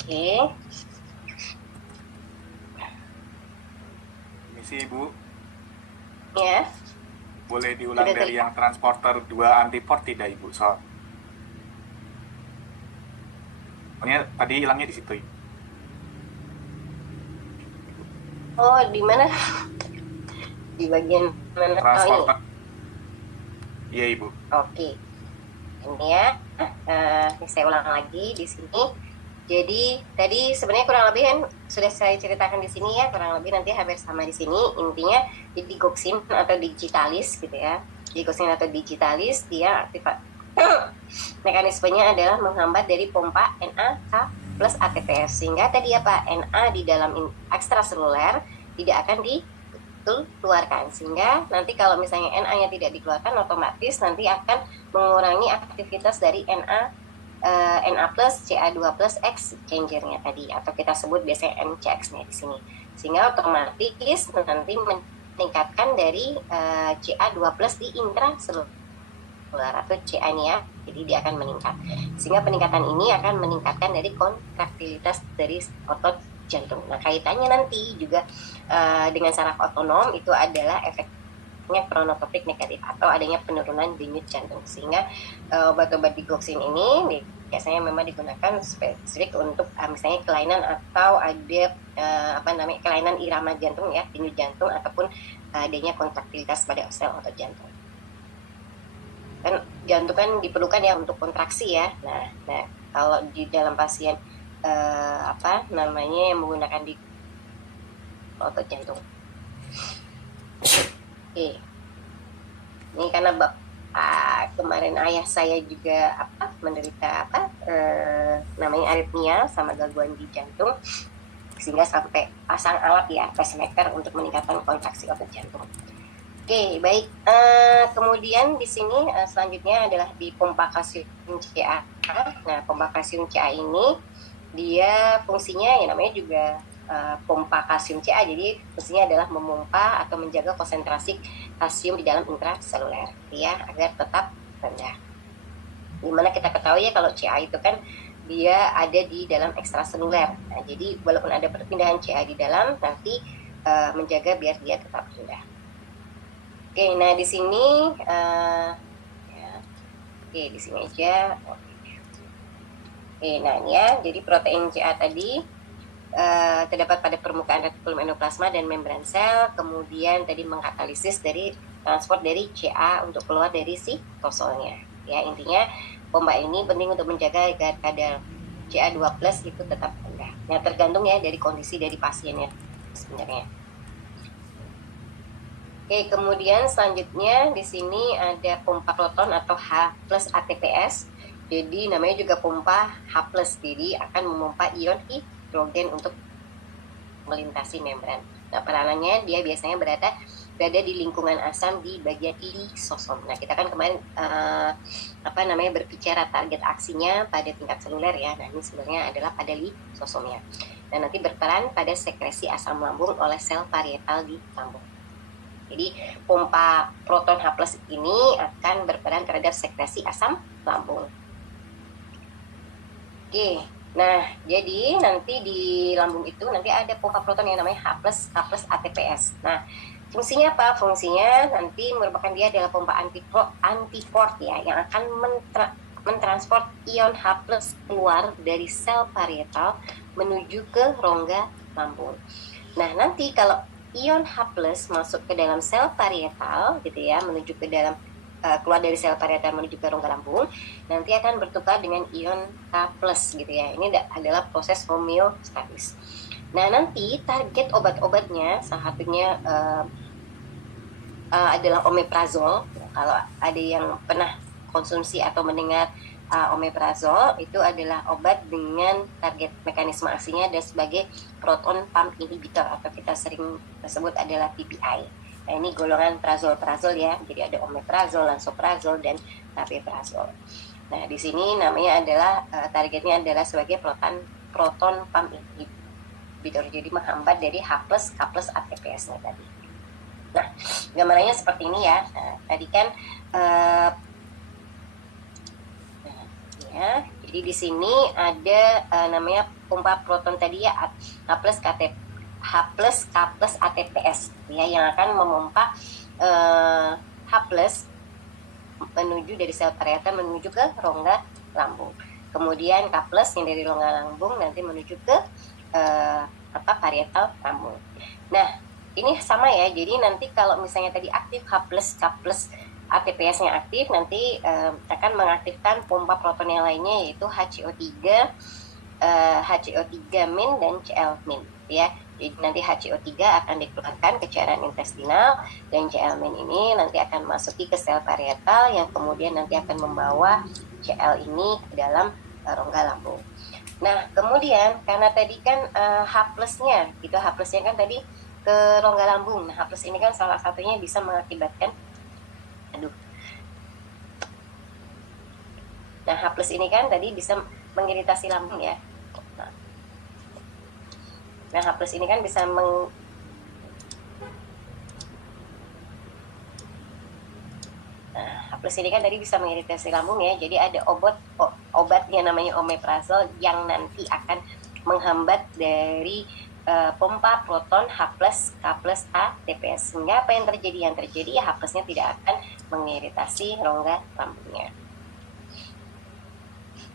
Oke. Misi Ibu, Ya. boleh diulang Sudah dari yang transporter 2 antiport tidak Ibu? Soalnya tadi hilangnya di situ Ibu. Oh, di mana? Di bagian mana? Oh, Transporter. Iya Ibu. Oke. Ini ya. Ini saya ulang lagi di sini. Jadi tadi sebenarnya kurang lebih kan sudah saya ceritakan di sini ya, kurang lebih nanti hampir sama di sini. Intinya di digoxin atau digitalis gitu ya. Digoxin atau digitalis dia mekanismenya adalah menghambat dari pompa NAK plus ATPS, sehingga tadi apa, Na di dalam ekstraseluler tidak akan dikeluarkan, sehingga nanti kalau misalnya Na-nya tidak dikeluarkan, otomatis nanti akan mengurangi aktivitas dari Na plus Ca2 plus exchangernya tadi, atau kita sebut biasanya NCX-nya di sini, sehingga otomatis nanti meningkatkan dari Ca2 plus di intraseluler atau Ca-nya, jadi dia akan meningkat, sehingga peningkatan ini akan meningkatkan dari kontraktilitas dari otot jantung. Nah, kaitannya nanti juga dengan saraf otonom itu adalah efeknya chronotropik negatif atau adanya penurunan denyut jantung, sehingga obat-obat digoxin ini biasanya memang digunakan spesifik untuk misalnya kelainan atau ada kelainan irama jantung ya, denyut jantung ataupun adanya kontraktilitas pada sel otot jantung. Kan jantung kan diperlukan ya untuk kontraksi ya. Nah kalau di dalam pasien yang menggunakan di otot jantung. Oke. Ini karena kemarin ayah saya juga menderita aritmia sama gangguan di jantung, sehingga sampai pasang alat ya, pacemaker untuk meningkatkan kontraksi otot jantung. Oke, baik. Kemudian di sini selanjutnya adalah di pompa kalsium Ca. Nah, pompa kalsium Ca ini dia fungsinya ya namanya juga pompa kalsium Ca. Jadi fungsinya adalah memompa atau menjaga konsentrasi kalsium di dalam intraseluler ya, agar tetap rendah. Dimana kita ketahui ya kalau Ca itu kan dia ada di dalam ekstraseluler. Nah, jadi walaupun ada perpindahan Ca di dalam, nanti menjaga biar dia tetap rendah. Oke, nah di sini di sini aja. Oke, nah ini ya, jadi protein Ca tadi terdapat pada permukaan retikulum endoplasma dan membran sel, kemudian tadi mengkatalisis dari transport dari Ca untuk keluar dari sitosolnya. Ya, intinya pompa ini penting untuk menjaga agar kadar Ca2+ itu tetap rendah. Nah, tergantung ya dari kondisi dari pasiennya sebenarnya. Oke, kemudian selanjutnya di sini ada pompa proton atau H plus ATPS. Jadi namanya juga pompa H plus, jadi akan memompa ion hidrogen untuk melintasi membran. Nah, peranannya dia biasanya berada di lingkungan asam di bagian lisosom. Nah, kita kan kemarin berbicara target aksinya pada tingkat seluler ya. Nah, ini sebenarnya adalah pada lisosomnya. Dan nanti berperan pada sekresi asam lambung oleh sel parietal di lambung. Jadi pompa proton H+ ini akan berperan terhadap sekresi asam lambung. Oke, nah jadi nanti di lambung itu nanti ada pompa proton yang namanya H+ ATPS. Nah, fungsinya apa? Fungsinya nanti merupakan dia adalah pompa antiport ya, yang akan mentransport ion H+ keluar dari sel parietal menuju ke rongga lambung. Nah, nanti kalau ion H+ masuk ke dalam sel parietal gitu ya, menuju ke dalam keluar dari sel parietal menuju ke rongga lambung, nanti akan bertukar dengan ion K+ gitu ya. Ini adalah proses homeostatis. Nah, nanti target obat-obatnya salah satunya adalah omeprazol. Kalau ada yang pernah konsumsi atau mendengar omeprazol, itu adalah obat dengan target mekanisme aksinya dan sebagai proton pump inhibitor atau kita sering tersebut adalah PPI. Nah, ini golongan prazol ya, jadi ada omeprazol, lansoprazol, dan rabeprazol. Nah, di sini namanya adalah targetnya adalah sebagai proton pump inhibitor, jadi menghambat dari H+, K+ ATPase-nya tadi. Nah, gambarannya seperti ini ya. Nah, tadi kan ya, jadi di sini ada namanya pompa proton tadi ya, H+ K+ ATPase ya, yang akan memompa H+ menuju dari sel parietal menuju ke rongga lambung. Kemudian K+ yang dari rongga lambung nanti menuju ke parietal lambung. Nah, ini sama ya. Jadi nanti kalau misalnya tadi aktif H+, K+ ATPase-nya aktif, nanti akan mengaktifkan pompa proton yang lainnya, yaitu HCO3, HCO3- dan Cl- ya. Jadi nanti HCO3 akan dikeluarkan ke cairan intestinal, dan Cl- ini nanti akan masuki ke sel parietal yang kemudian nanti akan membawa Cl ini ke dalam rongga lambung. Nah, kemudian karena tadi kan H+-nya, gitu, H+-nya kan tadi ke rongga lambung. Nah, H+ ini kan salah satunya bisa mengakibatkan Nah, H+ ini kan tadi bisa mengiritasi lambung ya. Nah, H+ ini kan bisa H+ ini kan tadi bisa mengiritasi lambung ya. Jadi ada obatnya namanya omeprazol yang nanti akan menghambat dari pompa proton H+, K+, ATPase. Sehingga apa yang terjadi? Yang terjadi ya H+-nya tidak akan mengiritasi rongga lambungnya.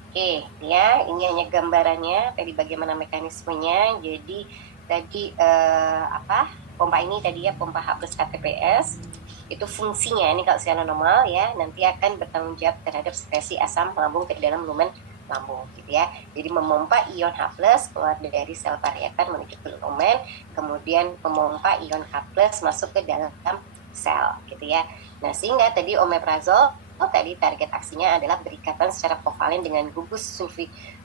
Oke, ya, ini hanya gambarannya tadi bagaimana mekanismenya. Jadi tadi pompa ini tadi ya, pompa H+ ATPase itu fungsinya ini kalau secara normal ya, nanti akan bertanggung jawab terhadap sekresi asam lambung ke dalam lumen lambung gitu ya. Jadi memompa ion H+ keluar dari sel parietal menuju ke lumen, kemudian memompa ion K+ masuk ke dalam sel gitu ya. Nah, sehingga tadi omeprazol tadi target aksinya adalah berikatan secara kovalen dengan gugus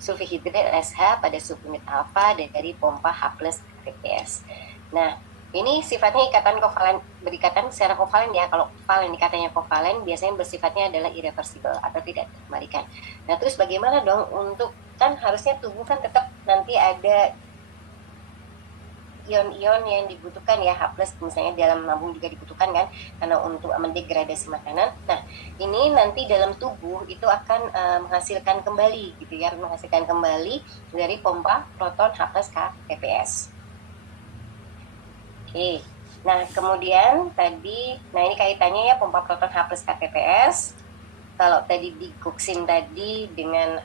sulfihidrat SH pada subunit alfa dari pompa H+ ATPase. Nah, ini sifatnya ikatan kovalen, berikatan secara kovalen ya. Kalau kovalen, ikatannya kovalen biasanya bersifatnya adalah irreversible atau tidak dikembalikan. Nah, terus bagaimana dong untuk, kan harusnya tubuh kan tetap nanti ada ion-ion yang dibutuhkan ya, H+ misalnya dalam lambung juga dibutuhkan kan, karena untuk mendegradasi makanan. Nah, ini nanti dalam tubuh itu akan menghasilkan kembali gitu ya, menghasilkan kembali dari pompa proton H+ ATPase. Oke. Nah, kemudian tadi, nah ini kaitannya ya pompa proton H+ ATPase. Kalau tadi di Cooksin tadi dengan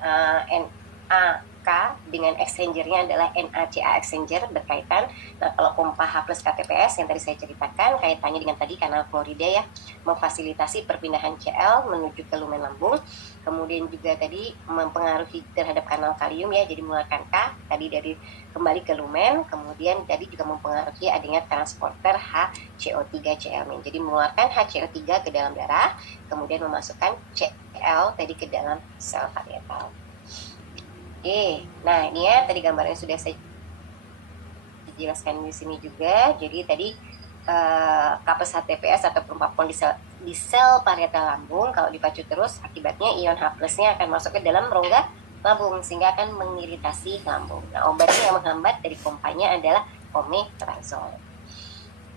NAK dengan exchangernya adalah NaCa exchanger berkaitan. Nah, kalau pompa H+ ATPase yang tadi saya ceritakan kaitannya dengan tadi kanal klorida ya, memfasilitasi perpindahan Cl menuju ke lumen lambung. Kemudian juga tadi mempengaruhi terhadap kanal kalium ya, jadi mengeluarkan K tadi dari kembali ke lumen. Kemudian tadi juga mempengaruhi adanya transporter HCO3 Cl-. Jadi mengeluarkan HCO3 ke dalam darah, kemudian memasukkan Cl tadi ke dalam sel parietal. Oke, nah ini ya tadi gambarnya sudah saya jelaskan di sini juga. Jadi tadi K+ ATPase atau pompa di sel parietal lambung kalau dipacu terus, akibatnya ion H+-nya akan masuk ke dalam rongga lambung sehingga akan mengiritasi lambung. Nah, obatnya yang menghambat dari pompanya adalah omeprazol.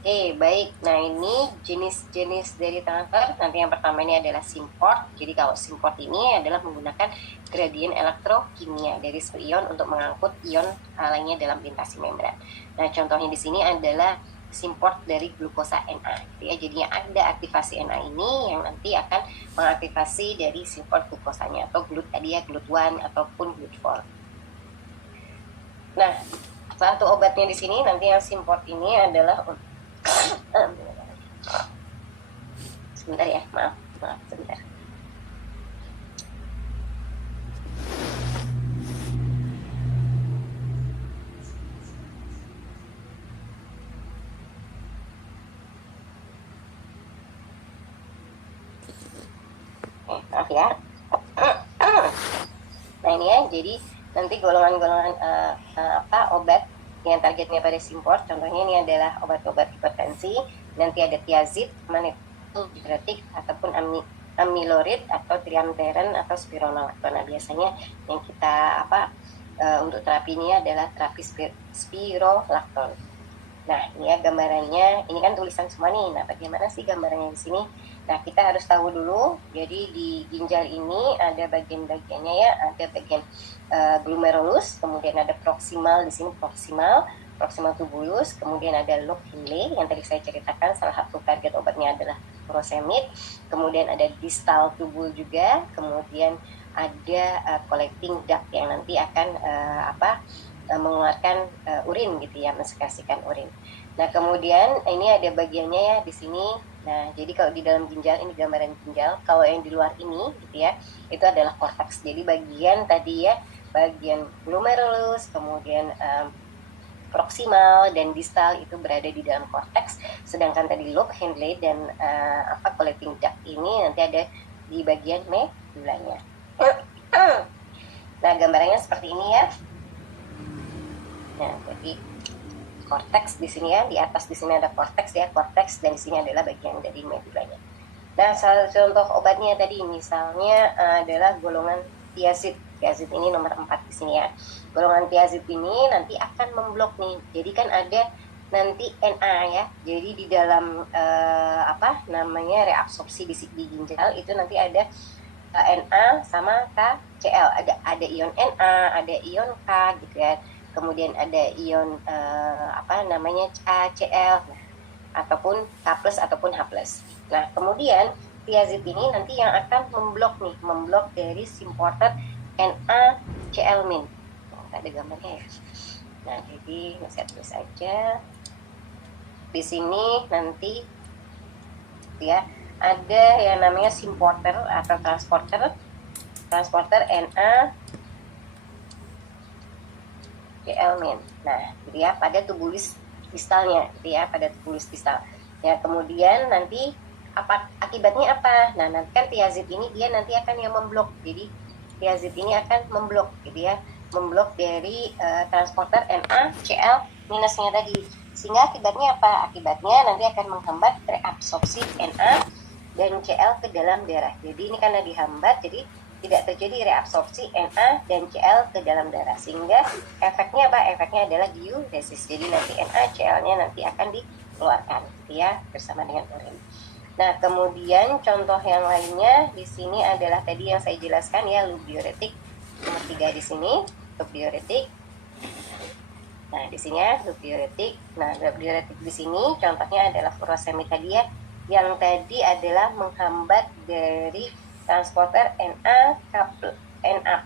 Oke, baik. Nah, ini jenis-jenis dari transfer. Nanti yang pertama ini adalah Symport. Jadi kalau Symport ini adalah menggunakan gradien elektrokimia dari sel ion untuk mengangkut ion lainnya dalam lintasi membran. Nah, contohnya di sini adalah Symport dari glukosa Na. Ya, jadinya ada aktivasi Na ini yang nanti akan mengaktifasi dari Symport glukosanya atau GLUT1 ataupun GLUT4. Nah, satu obatnya di sini nanti yang Symport ini adalah sebentar ya, maaf sebentar. Maaf ya. Nah ini ya, jadi nanti golongan-golongan obat yang targetnya pada Symport, contohnya ini adalah obat-obat hipertensi. Nanti ada tiazid, manituldiuretik ataupun amyloid atau triamteran atau spironolakton. Nah, biasanya yang kita untuk terapi ini adalah terapi spirolakton. Nah, ini ya gambarannya. Ini kan tulisan semua nih. Nah, bagaimana sih gambarannya di sini? Nah, kita harus tahu dulu. Jadi di ginjal ini ada bagian-bagiannya ya. Ada bagian glomerulus, kemudian ada proximal di sini proximal tubulus, kemudian ada lobe Henle yang tadi saya ceritakan salah satu target obatnya adalah furosemid. Kemudian ada distal tubul juga, kemudian ada collecting duct yang nanti akan mengeluarkan urin gitu ya, mensekresikan urin. Nah, kemudian ini ada bagiannya ya di sini. Nah, jadi kalau di dalam ginjal, ini gambaran ginjal. Kalau yang di luar ini gitu ya, itu adalah korteks. Jadi bagian tadi ya, bagian glomerulus, kemudian proximal dan distal itu berada di dalam korteks. Sedangkan tadi lobe Henle dan collecting duct ini nanti ada di bagian medulanya. Nah, gambarannya seperti ini ya. Nah, jadi korteks di sini ya, di atas di sini ada korteks ya, korteks, dan di sini adalah bagian dari medulanya. Nah, salah contoh obatnya tadi misalnya adalah golongan thiazid. Thiazid ini nomor 4 di sini ya. Golongan thiazid ini nanti akan memblok nih. Jadi kan ada nanti Na ya. Jadi di dalam reabsorpsi di ginjal itu nanti ada Na sama KCl. Ada ion Na, ada ion K gitu ya. Kemudian ada ion ACl ataupun K+ ataupun H+. Nah, kemudian thiazid ini nanti yang akan memblok dari supporter NaCl-. Ada gambarnya ya. Nah, jadi saya tulis aja. Di sini nanti ya ada yang namanya supporter atau transporter Na CL-. Nah, gitu ya, pada tubulis distalnya, gitu ya, pada tubulis distal. Ya, kemudian nanti akibatnya apa? Nah, nanti kan thiazid ini dia nanti akan yang memblok. Jadi thiazid ini akan memblok, gitu ya, memblok dari transporter NaCl- tadi. Sehingga akibatnya apa? Akibatnya nanti akan menghambat reabsorpsi Na dan Cl ke dalam darah. Jadi ini karena dihambat, jadi tidak terjadi reabsorpsi Na dan Cl ke dalam darah, sehingga efeknya apa? Efeknya adalah diuresis. Jadi nanti NaCl-nya nanti akan dikeluarkan, ya, bersama dengan urin. Nah, kemudian contoh yang lainnya di sini adalah tadi yang saya jelaskan ya, loop diuretik nomor 3 di sini, loop diuretik. Nah, di sini ya, loop diuretik. Nah, loop diuretik di sini contohnya adalah furosemid tadi ya, yang tadi adalah menghambat dari transporter Na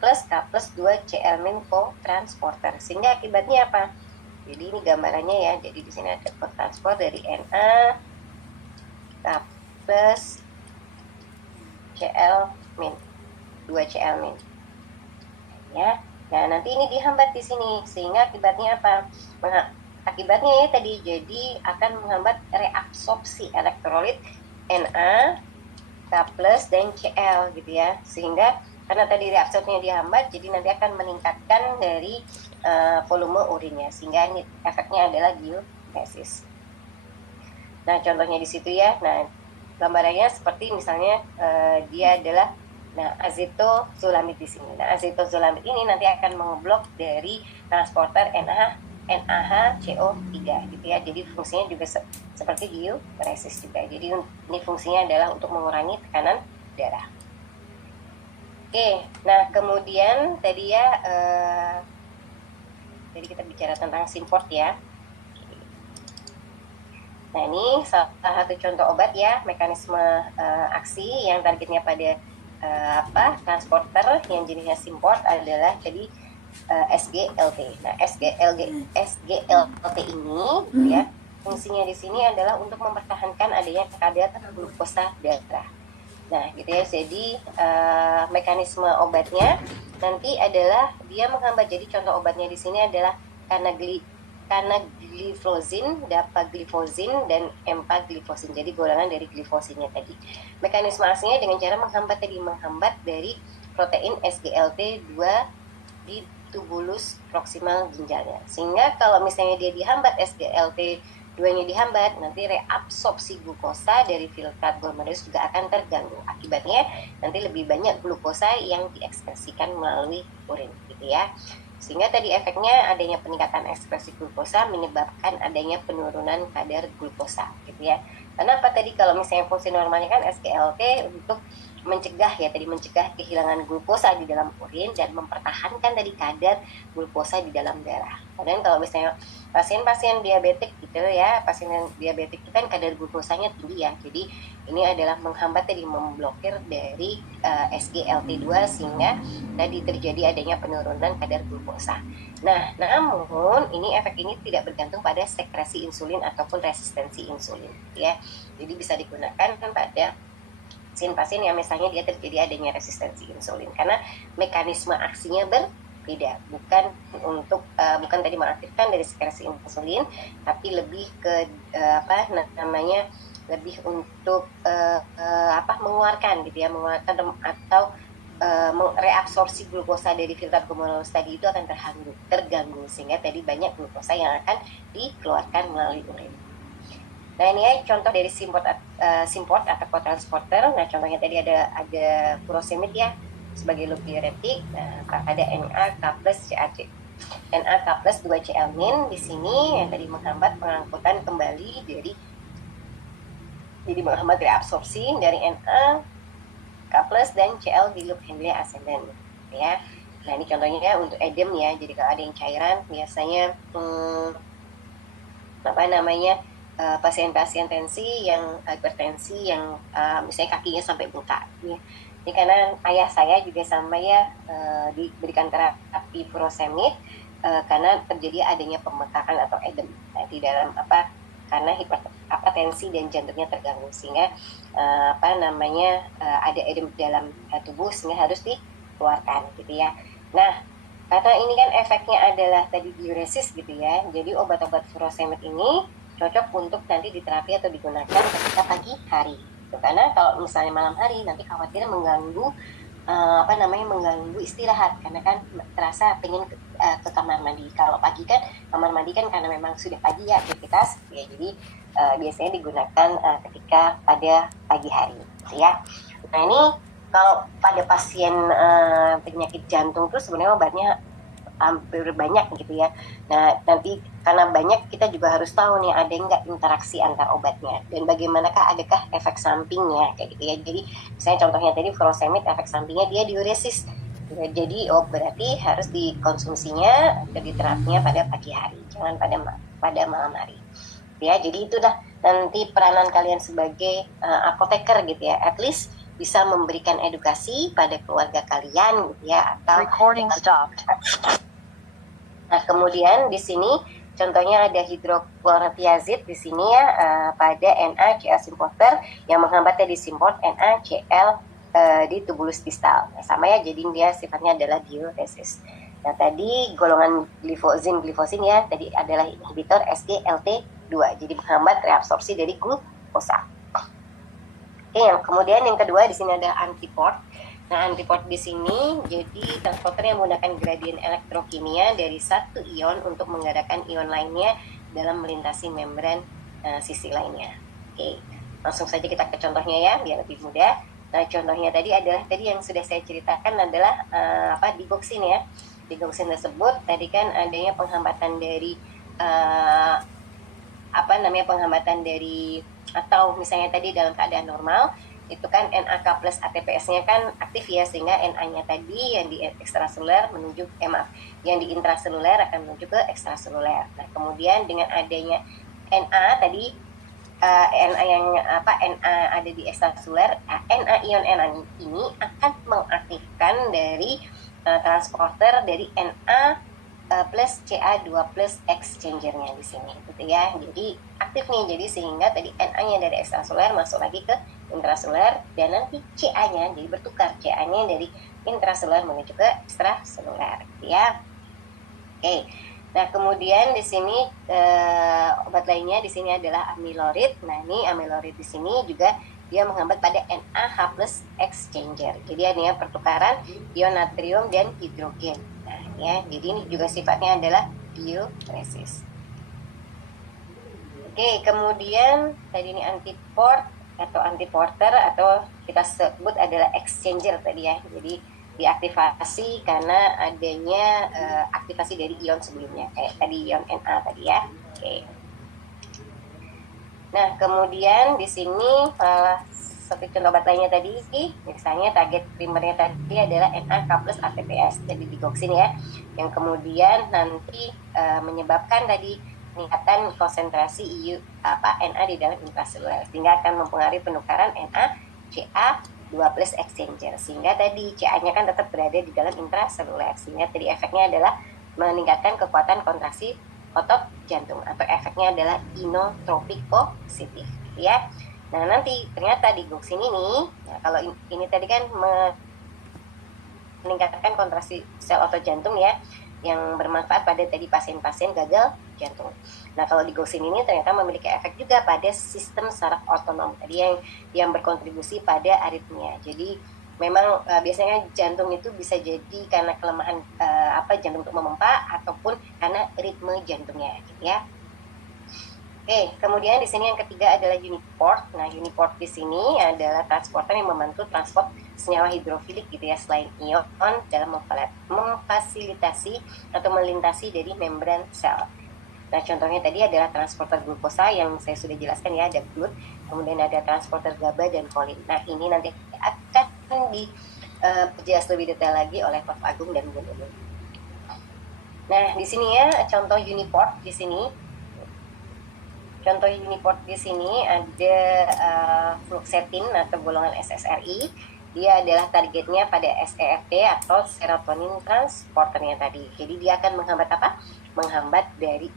plus K+2 Cl- co-transporter. Sehingga akibatnya apa? Jadi ini gambarannya ya. Jadi di sini ada co-transport dari Na K+ Cl-, 2 Cl-. Ya. Nah, nanti ini dihambat di sini. Sehingga akibatnya apa? Akibatnya ya tadi, jadi akan menghambat reabsorpsi elektrolit Na, K+ dan Cl gitu ya, sehingga karena tadi reabsorpsinya dihambat, jadi nanti akan meningkatkan dari volume urinnya, sehingga ini efeknya adalah diuresis. Nah, contohnya di situ ya. Nah, gambarannya seperti misalnya dia adalah azetozolamid di sini. Nah, azetozolamid ini nanti akan mengeblok dari transporter NaHCO3 gitu ya. Jadi fungsinya juga seperti diuresis juga. Jadi ini fungsinya adalah untuk mengurangi tekanan darah. Oke, nah kemudian tadi ya jadi kita bicara tentang Simport ya. Nah, ini salah satu contoh obat ya, mekanisme aksi yang targetnya pada transporter yang jenisnya Simport adalah jadi SGLT. Nah, SGLT ini ya, fungsinya di sini adalah untuk mempertahankan adanya kadar glukosa darah. Nah, gitu ya. Jadi mekanisme obatnya nanti adalah dia menghambat. Jadi contoh obatnya di sini adalah canagliflozin, dapagliflozin, dan empagliflozin. Jadi golongan dari glifosinnya tadi. Mekanisme aksinya dengan cara menghambat dari protein SGLT2 di tubulus proksimal ginjalnya. Sehingga kalau misalnya dia dihambat SGLT2 duanya dihambat, nanti reabsorpsi glukosa dari filtrat glomerulus juga akan terganggu. Akibatnya nanti lebih banyak glukosa yang diekspresikan melalui urin, gitu ya. Sehingga tadi efeknya adanya peningkatan ekspresi glukosa menyebabkan adanya penurunan kadar glukosa, gitu ya. Kenapa tadi kalau misalnya fungsi normalnya kan SGLT untuk mencegah kehilangan glukosa di dalam urin dan mempertahankan tadi kadar glukosa di dalam darah. Kemudian kalau misalnya pasien-pasien diabetik gitu ya, pasien yang diabetik itu kan kadar glukosanya tinggi ya. Jadi ini adalah menghambat tadi, memblokir dari SGLT2 sehingga tadi terjadi adanya penurunan kadar glukosa. Nah, namun efek ini tidak bergantung pada sekresi insulin ataupun resistensi insulin ya. Jadi bisa digunakan pada pasien-pasien yang misalnya dia terjadi adanya resistensi insulin karena mekanisme aksinya berbeda, bukan tadi mengaktifkan dari sekresi insulin, tapi lebih ke lebih untuk mengeluarkan gitu ya, mengeluarkan atau reabsorpsi glukosa dari filtrat glomerulus tadi itu akan terganggu sehingga tadi banyak glukosa yang akan dikeluarkan melalui urin. Nah ini ya contoh dari simport atau co-transporter. Nah contohnya tadi ada furosemid ya sebagai loop diuretik. Nah ada NA, K plus, CAC. NA, K plus 2-Cl-min di sini yang tadi menghambat pengangkutan kembali jadi menghambat reabsorpsi dari NA, K plus dan Cl di loop Henle ascendant ya. Nah ini contohnya untuk edem ya. Jadi kalau ada yang cairan biasanya pasien-pasien tensi yang hipertensi yang misalnya kakinya sampai bengkak ya. Ini karena ayah saya juga sama ya diberikan terapi furosemid karena terjadi adanya pembengkakan atau edem di dalam karena tensi dan jantungnya terganggu sehingga ada edem dalam tubuh sehingga harus dikeluarkan gitu ya. Nah karena ini kan efeknya adalah tadi diuresis gitu ya, jadi obat-obat furosemid ini cocok untuk nanti diterapi atau digunakan ketika pagi hari. Karena kalau misalnya malam hari nanti khawatir mengganggu mengganggu istirahat karena kan terasa pengen ke kamar mandi. Kalau pagi kan kamar mandi kan karena memang sudah pagi ya aktivitas ya, jadi biasanya digunakan ketika pada pagi hari gitu ya. Nah ini kalau pada pasien penyakit jantung itu sebenarnya obatnya hampir banyak gitu ya. Nah nanti karena banyak kita juga harus tahu nih ada nggak interaksi antar obatnya dan bagaimanakah adakah efek sampingnya kayak gitu ya. Jadi misalnya contohnya tadi furosemid efek sampingnya dia diuresis ya, jadi berarti harus dikonsumsinya atau diterapinya pada pagi hari, jangan pada malam hari ya. Jadi itulah nanti peranan kalian sebagai apoteker gitu ya, at least bisa memberikan edukasi pada keluarga kalian gitu ya, atau Recording stopped. Nah, kemudian di sini contohnya ada hidroklorathiazid di sini ya pada NaCl simporter yang menghambat di simport NaCl di tubulus distal. Nah, sama ya, jadi dia sifatnya adalah diuresis. Nah, tadi golongan glifosin ya, tadi adalah inhibitor SGLT2, jadi menghambat reabsorpsi dari glukosa. Oke, kemudian yang kedua di sini ada antiport. Nah, antiport di sini jadi transporter yang menggunakan gradien elektrokimia dari satu ion untuk menggerakkan ion lainnya dalam melintasi membran sisi lainnya. Oke, langsung saja kita ke contohnya ya biar lebih mudah. Nah, contohnya tadi adalah yang sudah saya ceritakan adalah digoxin ya. Digoxin tersebut tadi kan adanya penghambatan dari atau misalnya tadi dalam keadaan normal itu kan NAK plus ATPS-nya kan aktif ya, sehingga NA-nya tadi yang di ekstraseluler yang di intraseluler akan menuju ke ekstraseluler. Nah, kemudian dengan adanya NA tadi NA ada di ekstraseluler, NA ion NA ini akan mengaktifkan dari transporter dari NA plus CA2 plus exchangernya di sini gitu ya. Jadi aktif nih, jadi sehingga tadi NA-nya dari ekstraseluler masuk lagi ke intraseluler dan nanti CA-nya jadi bertukar, CA-nya dari intraseluler menuju ke ekstraseluler gitu ya. Oke. Nah, kemudian di sini obat lainnya di sini adalah amyloid. Nah, ini amyloid di sini juga dia menghambat pada NaH plus exchanger. Jadi ada pertukaran ion natrium dan hidrogen. Nah, ya, jadi ini juga sifatnya adalah diuresis. Oke, kemudian tadi ini antiport atau antiporter atau kita sebut adalah exchanger tadi ya. Jadi diaktifasi karena adanya aktivasi dari ion sebelumnya, kayak tadi ion Na tadi ya. Oke. Nah, kemudian di sini seperti contoh obat lainnya tadi, misalnya target primernya tadi adalah NAK plus ATPS, jadi digoksin ya, yang kemudian nanti menyebabkan tadi peningkatan konsentrasi Na di dalam intraseluler, sehingga akan mempengaruhi penukaran NaCa2 plus exchanger, sehingga tadi Ca-nya kan tetap berada di dalam intraseluler, sehingga tadi efeknya adalah meningkatkan kekuatan kontraksi otot jantung, atau efeknya adalah inotropik positif ya. Nah, nanti ternyata di goksin ini, nah kalau ini tadi kan meningkatkan kontraksi sel otot jantung ya, yang bermanfaat pada tadi pasien-pasien gagal jantung. Nah, kalau di goksin ini ternyata memiliki efek juga pada sistem saraf otonom tadi yang berkontribusi pada aritmia. Jadi memang biasanya jantung itu bisa jadi karena kelemahan jantung untuk memompa ataupun karena ritme jantungnya ya. Oke, kemudian di sini yang ketiga adalah uniport. Nah, uniport di sini adalah transporter yang membantu transport senyawa hidrofilik gitu ya, selain ion dalam memfasilitasi atau melintasi dari membran sel. Nah, contohnya tadi adalah transporter glukosa yang saya sudah jelaskan ya, ada GLUT, kemudian ada transporter GABA dan kolin. Nah, ini nanti akan dijelas lebih detail lagi oleh Prof. Agung dan Bu Nunung. Nah, di sini ya contoh uniport di sini. Contoh uniport di sini ada fluoxetine atau golongan SSRI. Dia adalah targetnya pada SERT atau serotonin transporternya tadi. Jadi dia akan menghambat apa? Menghambat dari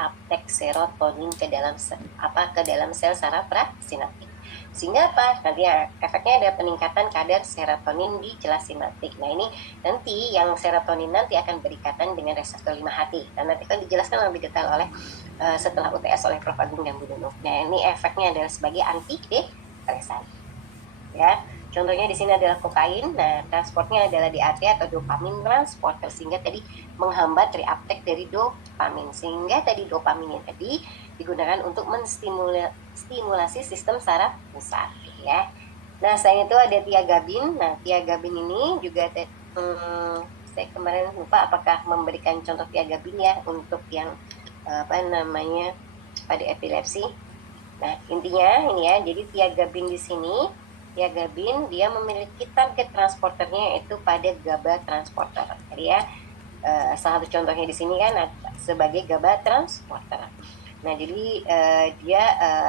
uptake serotonin ke dalam sel saraf prasinaptik. Sehingga apa? Nanti efeknya ada peningkatan kadar serotonin di celah sinaptik. Nah, ini nanti yang serotonin nanti akan berikatan dengan reseptor 5-HT. Dan nanti akan dijelaskan lebih detail oleh setelah UTS oleh Prof. Agung dan Bu Nunung. Nah, ini efeknya adalah sebagai antidepresan. Ya. Contohnya di sini adalah kokain. Nah, transportnya adalah DAT atau dopamin transporter, sehingga tadi menghambat reuptake dari dopamin, sehingga tadi dopaminnya tadi digunakan untuk menstimulasi sistem saraf pusat ya. Nah, selain itu ada tiagabin. Nah, tiagabin ini juga saya kemarin lupa apakah memberikan contoh tiagabin ya untuk yang pada epilepsi. Nah, intinya ini ya, jadi tiagabin di sini, tiagabin dia memiliki target transporternya yaitu pada GABA transporter. Jadi ya, salah satu contohnya di sini kan sebagai GABA transporter. Nah, jadi dia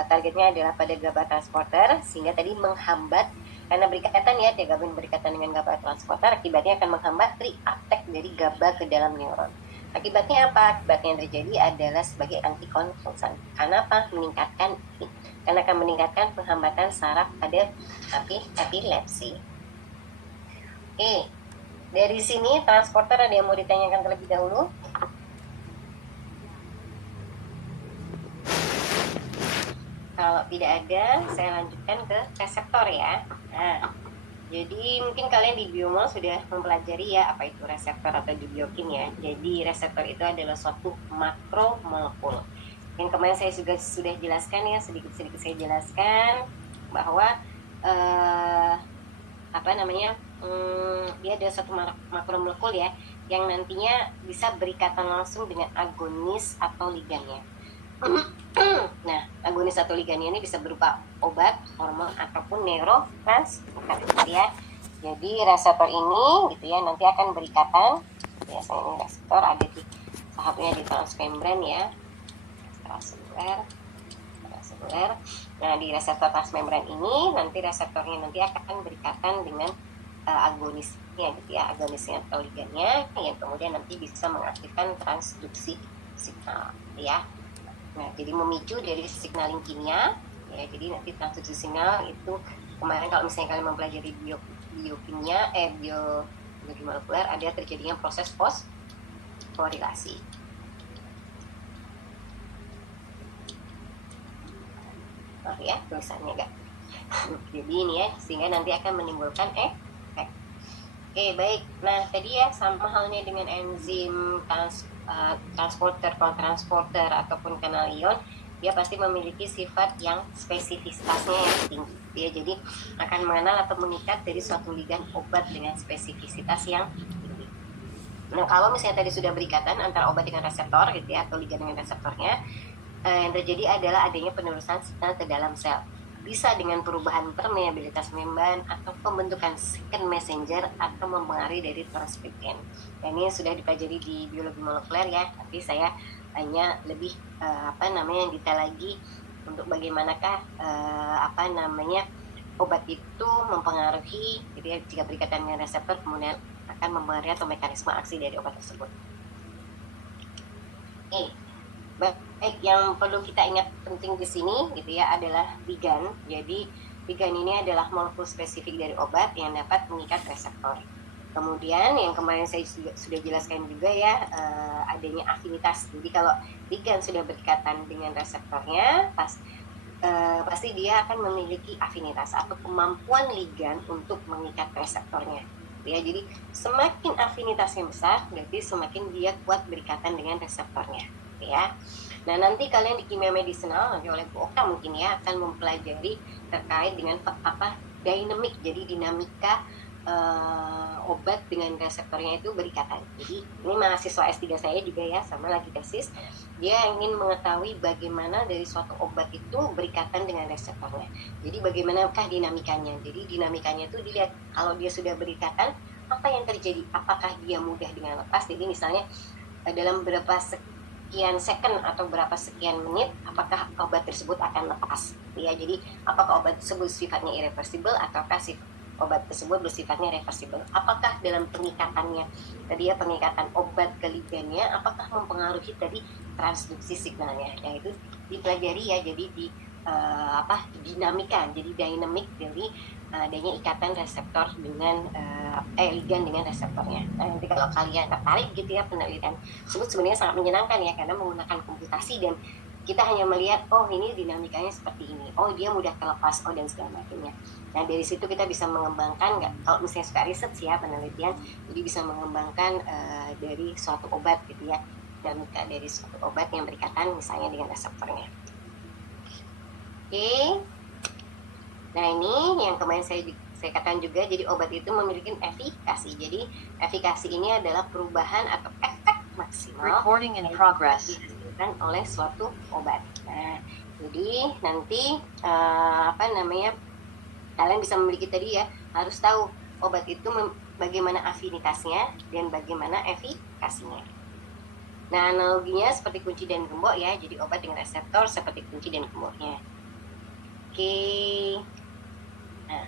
targetnya adalah pada GABA transporter, sehingga tadi menghambat karena berikatan ya, tiagabin berikatan dengan GABA transporter, akibatnya akan menghambat reuptake dari GABA ke dalam neuron. Akibatnya apa? Akibatnya yang terjadi adalah sebagai antikonvulsan. Karena apa? Karena akan meningkatkan penghambatan saraf pada epilepsi. Oke, dari sini transporter ada yang mau ditanyakan terlebih dahulu? Kalau tidak ada, saya lanjutkan ke reseptor ya. Nah, jadi mungkin kalian di biomol sudah mempelajari ya apa itu reseptor atau di biokimia. Jadi reseptor itu adalah suatu makromolekul. Yang kemarin saya juga sudah jelaskan ya, sedikit-sedikit saya jelaskan bahwa dia adalah suatu makromolekul ya, yang nantinya bisa berikatan langsung dengan agonis atau ligannya. Nah, agonis atau ligannya ini bisa berupa obat, hormon, ataupun neurotransmitter ya. Jadi reseptor ini gitu ya nanti akan berikatan. Biasanya ini reseptor ada di salah satunya di transmembran ya. Transseluler. Nah, di reseptor transmembran ini nanti reseptornya nanti akan berikatan dengan agonisnya gitu ya, agonisnya atau ligannya yang kemudian nanti bisa mengaktifkan transduksi signal ya. Nah, jadi memicu dari signaling kimia ya. Jadi nanti transduksi signal itu kemarin kalau misalnya kalian mempelajari biokimia biologi molekuler, ada terjadinya proses fosforilasi. Oh ya, tulisannya enggak. Jadi ini ya, sehingga nanti akan menimbulkan efek. Oke, baik. Nah, tadi ya sama halnya dengan enzim transporter, transporter ataupun kanal ion. dia pasti memiliki sifat yang spesifisitasnya yang tinggi. Dia jadi akan mengenal atau mengikat dari suatu ligan obat dengan spesifisitas yang tinggi. Nah, kalau misalnya tadi sudah berikatan antara obat dengan reseptor gitu ya, atau ligan dengan reseptornya, yang terjadi adalah adanya penerusan signal ke dalam sel. Bisa dengan perubahan permeabilitas membran atau pembentukan second messenger atau mempengaruhi dari transkripten. Dan ini sudah dipelajari di biologi molekuler ya, tapi saya hanya lebih detail lagi untuk bagaimanakah obat itu mempengaruhi, jadi jika berikatan dengan reseptor kemudian akan mempengaruhi atau mekanisme aksi dari obat tersebut. Baik, yang perlu kita ingat penting di sini gitu ya adalah ligan. Jadi ligan ini adalah molekul spesifik dari obat yang dapat mengikat reseptor. Kemudian yang kemarin saya sudah jelaskan juga ya, adanya afinitas. Jadi kalau ligan sudah berikatan dengan reseptornya, pasti dia akan memiliki afinitas atau kemampuan ligan untuk mengikat reseptornya. Ya, jadi semakin afinitasnya besar, berarti semakin dia kuat berikatan dengan reseptornya. Ya. Nah, nanti kalian di kimia medisinal nanti oleh Bu Okta mungkin ya akan mempelajari terkait dengan dinamik, jadi dinamika obat dengan reseptornya itu berikatan. Jadi ini mahasiswa S3 saya juga ya, sama lagi tesis, dia ingin mengetahui bagaimana dari suatu obat itu berikatan dengan reseptornya. Jadi bagaimanakah dinamikanya. Jadi dinamikanya itu dilihat kalau dia sudah berikatan, apa yang terjadi, apakah dia mudah dengan lepas. Jadi misalnya dalam berapa sekian second atau berapa sekian menit, apakah obat tersebut akan lepas ya. Jadi apakah obat tersebut sifatnya irreversible ataukah obat tersebut bersifatnya reversible. Apakah dalam pengikatannya tadi ya, pengikatan obat ke ligannya, apakah mempengaruhi tadi transduksi signalnya, yang itu dipelajari ya. Jadi di dinamika, jadi dynamic dari adanya ikatan reseptor dengan ligan dengan reseptornya. Nah, nanti kalau kalian tertarik gitu ya, penelitian tersebut sebenarnya sangat menyenangkan ya, karena menggunakan komputasi dan kita hanya melihat, oh ini dinamikanya seperti ini, oh dia mudah terlepas, oh dan segala macamnya. Nah dari situ kita bisa mengembangkan, kalau misalnya suka riset ya, penelitian, jadi bisa mengembangkan dari suatu obat gitu ya, dinamika dari suatu obat yang berikatan misalnya dengan reseptornya. Oke. Nah ini yang kemarin saya katakan juga, jadi obat itu memiliki efikasi. Jadi efikasi ini adalah perubahan atau efek maksimal Recording in progress. dihasilkan oleh suatu obat. Nah, jadi nanti kalian bisa memiliki tadi ya, harus tahu obat itu bagaimana afinitasnya dan bagaimana efikasinya. Nah, analoginya seperti kunci dan gembok ya, jadi obat dengan reseptor seperti kunci dan gemboknya. Oke. Nah,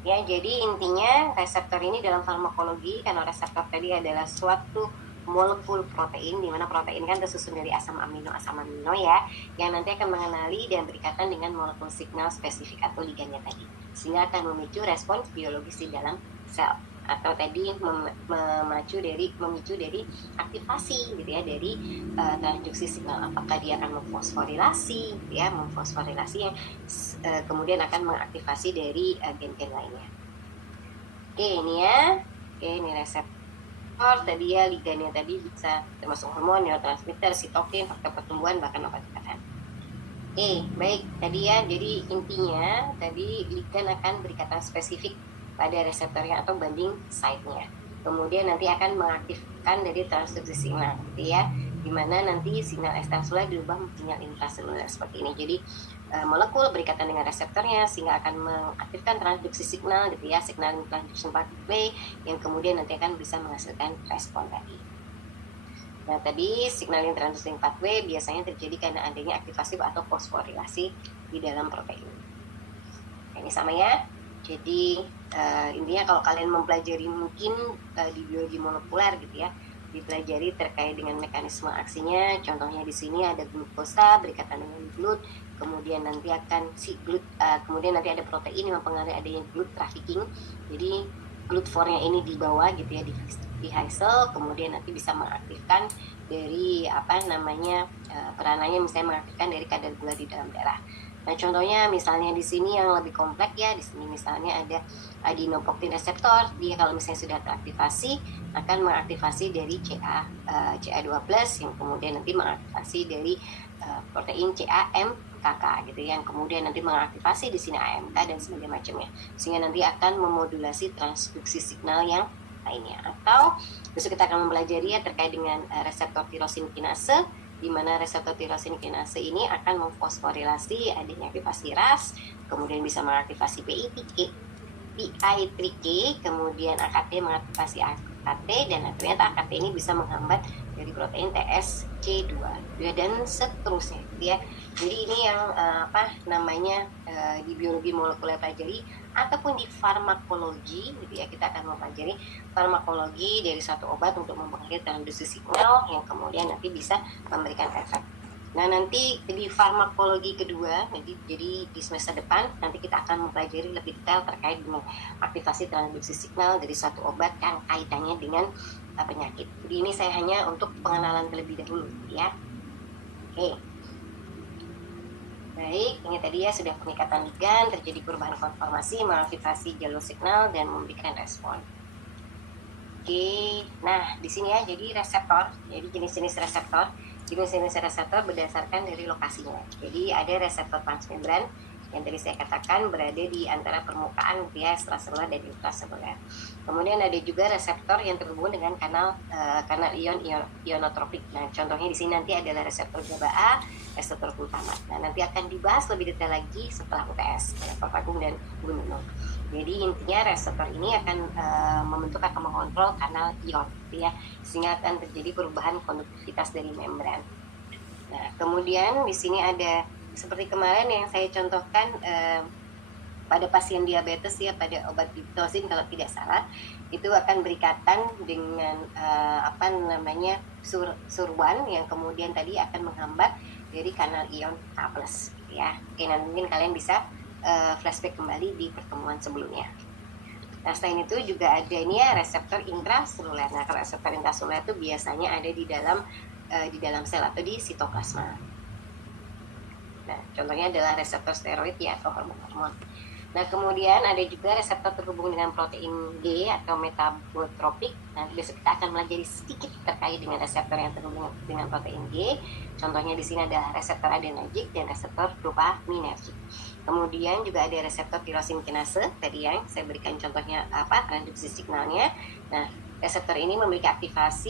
ya jadi intinya reseptor ini dalam farmakologi, karena reseptor tadi adalah suatu molekul protein, di mana protein kan tersusun dari asam amino ya, yang nanti akan mengenali dan berikatan dengan molekul signal spesifik atau ligannya tadi, sehingga akan memicu respons biologis di dalam sel, atau tadi memicu dari aktivasi gitu ya, dari transduksi signal. Apakah dia akan memfosforilasi ya, yang kemudian akan mengaktifasi dari gen-gen lainnya. Oke, ini ya. Oke, ini reseptor tadi ya, ligannya tadi bisa termasuk hormon, neurotransmitter, sitokin, faktor pertumbuhan, bahkan obat ikatan. Oke, baik tadi ya, jadi intinya tadi ligan akan berikatan spesifik pada reseptornya atau binding site-nya. Kemudian nanti akan mengaktifkan dari transduksi signal gitu ya, dimana nanti signal ekstraseluler dirubah menjadi sinyal intraseluler seperti ini. Jadi molekul berikatan dengan reseptornya sehingga akan mengaktifkan transduksi signal gitu ya, signal transduction pathway, yang kemudian nanti akan bisa menghasilkan respon tadi. Nah tadi signaling transducing pathway biasanya terjadi karena adanya aktivasi atau fosforilasi di dalam protein. Ini sama ya. Jadi intinya kalau kalian mempelajari mungkin di biologi molekuler gitu ya, dipelajari terkait dengan mekanisme aksinya. Contohnya di sini ada glukosa berikatan dengan glut, kemudian nanti akan kemudian nanti ada protein yang mempengaruhi adanya glut trafficking. Jadi glut-4-nya ini dibawa gitu ya di Heisel, kemudian nanti bisa mengaktifkan dari peranannya, misalnya mengaktifkan dari kadar gula di dalam darah. Nah, contohnya misalnya di sini yang lebih kompleks ya, di sini misalnya ada adenopektin reseptor. Dia kalau misalnya sudah teraktivasi akan mengaktifasi dari CA2+ yang kemudian nanti mengaktifasi dari protein CAMKK gitu ya, yang kemudian nanti mengaktifasi di sini AMK dan sebagainya macamnya, sehingga nanti akan memodulasi transduksi signal yang lainnya. Atau besok kita akan mempelajari ya terkait dengan reseptor tirosin kinase, di mana reseptor tirosin kinase ini akan memfosforilasi adanya aktivasi RAS, kemudian bisa mengaktifasi PI3K, kemudian AKT mengaktifasi AKT, dan ternyata AKT ini bisa menghambat dari protein TSC2 ya, dan seterusnya gitu ya. Jadi ini yang di biologi molekuler pelajari ataupun di farmakologi gitu ya, kita akan mempelajari farmakologi dari satu obat untuk mempengaruhi transduksi signal yang kemudian nanti bisa memberikan efek. Nah, nanti di farmakologi kedua, jadi di semester depan nanti kita akan mempelajari lebih detail terkait dengan aktivasi transduksi signal dari suatu obat yang kaitannya dengan penyakit. Jadi ini saya hanya untuk pengenalan terlebih dahulu ya. Oke. Baik, ini tadi ya sudah peningkatan ligan, terjadi perubahan konformasi, mengaktifasi jalur signal dan memberikan respon. Oke, nah di sini ya, jadi reseptor, jadi jenis-jenis reseptor. Jenis-jenis reseptor berdasarkan dari lokasinya. Jadi ada reseptor transmembran yang tadi saya katakan berada di antara permukaan ya, ekstraseluler dan intraseluler. Kemudian ada juga reseptor yang terhubung dengan kanal ionotropik. Nah, contohnya di sini nanti adalah reseptor GABA A, reseptor glutamat. Nah, nanti akan dibahas lebih detail lagi setelah UTS, Prof. Agung dan Bu Nunung. Jadi intinya reseptor ini akan membentuk atau mengontrol kanal ion, ya, sehingga akan terjadi perubahan konduktivitas dari membran. Nah, kemudian di sini ada seperti kemarin yang saya contohkan pada pasien diabetes ya, pada obat diptosin kalau tidak salah, itu akan berikatan dengan surwan yang kemudian tadi akan menghambat dari kanal ion K+, gitu ya. Oke, nanti mungkin kalian bisa flashback kembali di pertemuan sebelumnya. Nah, selain itu juga ada ini ya reseptor intraseluler. Nah, kalau reseptor intraseluler itu biasanya ada di dalam sel atau di sitoplasma. Nah, contohnya adalah reseptor steroid ya, atau hormon-hormon. Nah, kemudian ada juga reseptor terhubung dengan protein G atau metabotropik. Nah, besok kita akan belajar sedikit terkait dengan reseptor yang terhubung dengan protein G. Contohnya di sini adalah reseptor adenergic dan reseptor dopaminergic. Kemudian juga ada reseptor tirosin kinase tadi yang saya berikan contohnya transduksi signalnya. Nah, reseptor ini memiliki aktivitas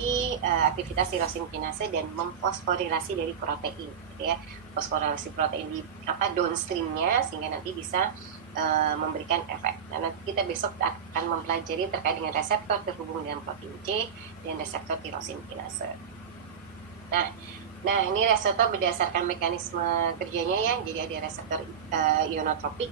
tirosin kinase dan memfosforilasi dari protein, gitu ya. Fosforilasi protein di downstreamnya sehingga nanti bisa memberikan efek. Nah, nanti kita besok akan mempelajari terkait dengan reseptor terhubung dengan protein C dan reseptor tirosin kinase. Nah, ini reseptor berdasarkan mekanisme kerjanya ya. Jadi ada reseptor ionotropik.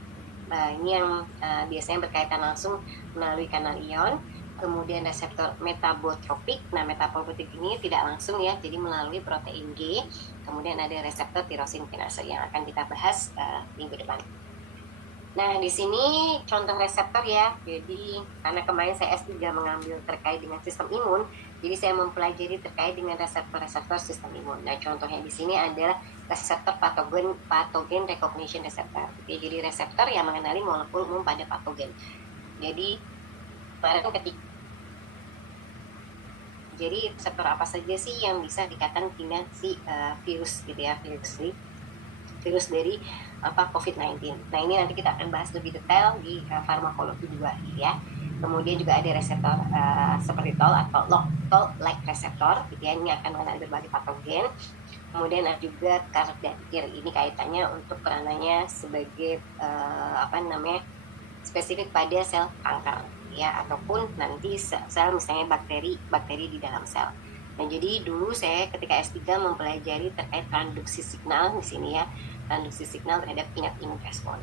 Ini yang biasanya berkaitan langsung melalui kanal ion. Kemudian reseptor metabotropik. Nah, metabotropik ini tidak langsung ya, jadi melalui protein G. Kemudian ada reseptor tirosin kinase yang akan kita bahas minggu depan. Nah, di sini contoh reseptor ya. Jadi karena kemarin saya S3 mengambil terkait dengan sistem imun, jadi saya mempelajari terkait dengan reseptor-reseptor sistem imun. Nah, contohnya di sini adalah reseptor patogen recognition receptor. Jadi reseptor yang mengenali molekul umum pada patogen. Jadi jadi reseptor apa saja sih yang bisa dikatakan dengan si virus gitu ya, virus dari COVID-19. Nah, ini nanti kita akan bahas lebih detail di farmakologi 2 gitu ya. Kemudian juga ada reseptor seperti TOL atau toll-like reseptor gitu ya, ini akan mengenali berbagai patogen. Kemudian ada juga Cardiac, ini kaitannya untuk peranannya sebagai spesifik pada sel kanker ya, ataupun nanti sel misalnya bakteri di dalam sel. Nah, jadi dulu saya ketika S3 mempelajari terkait transduksi signal di sini ya, transduksi signal terhadap immune respon.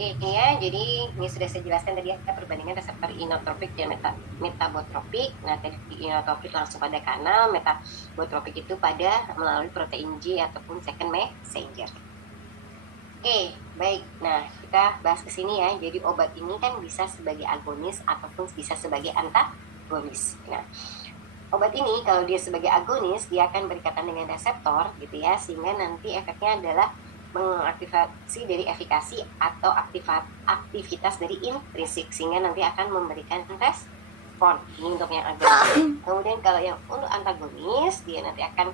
Oke ya, jadi ini sudah saya jelaskan tadi ya perbandingan reseptor inotropik dan metabotropik. Nah, tadi inotropik langsung pada kanal, metabotropik itu pada melalui protein G ataupun second messenger. Oke, baik. Nah, kita bahas ke sini ya. Jadi obat ini kan bisa sebagai agonis ataupun bisa sebagai antagonis. Nah, obat ini kalau dia sebagai agonis, dia akan berikatan dengan reseptor gitu ya, sehingga nanti efeknya adalah mengaktifasi dari efikasi atau aktivitas dari intrinsik, sehingga nanti akan memberikan respon. Ini untuk yang agonis. Kemudian kalau yang untuk antagonis, dia nanti akan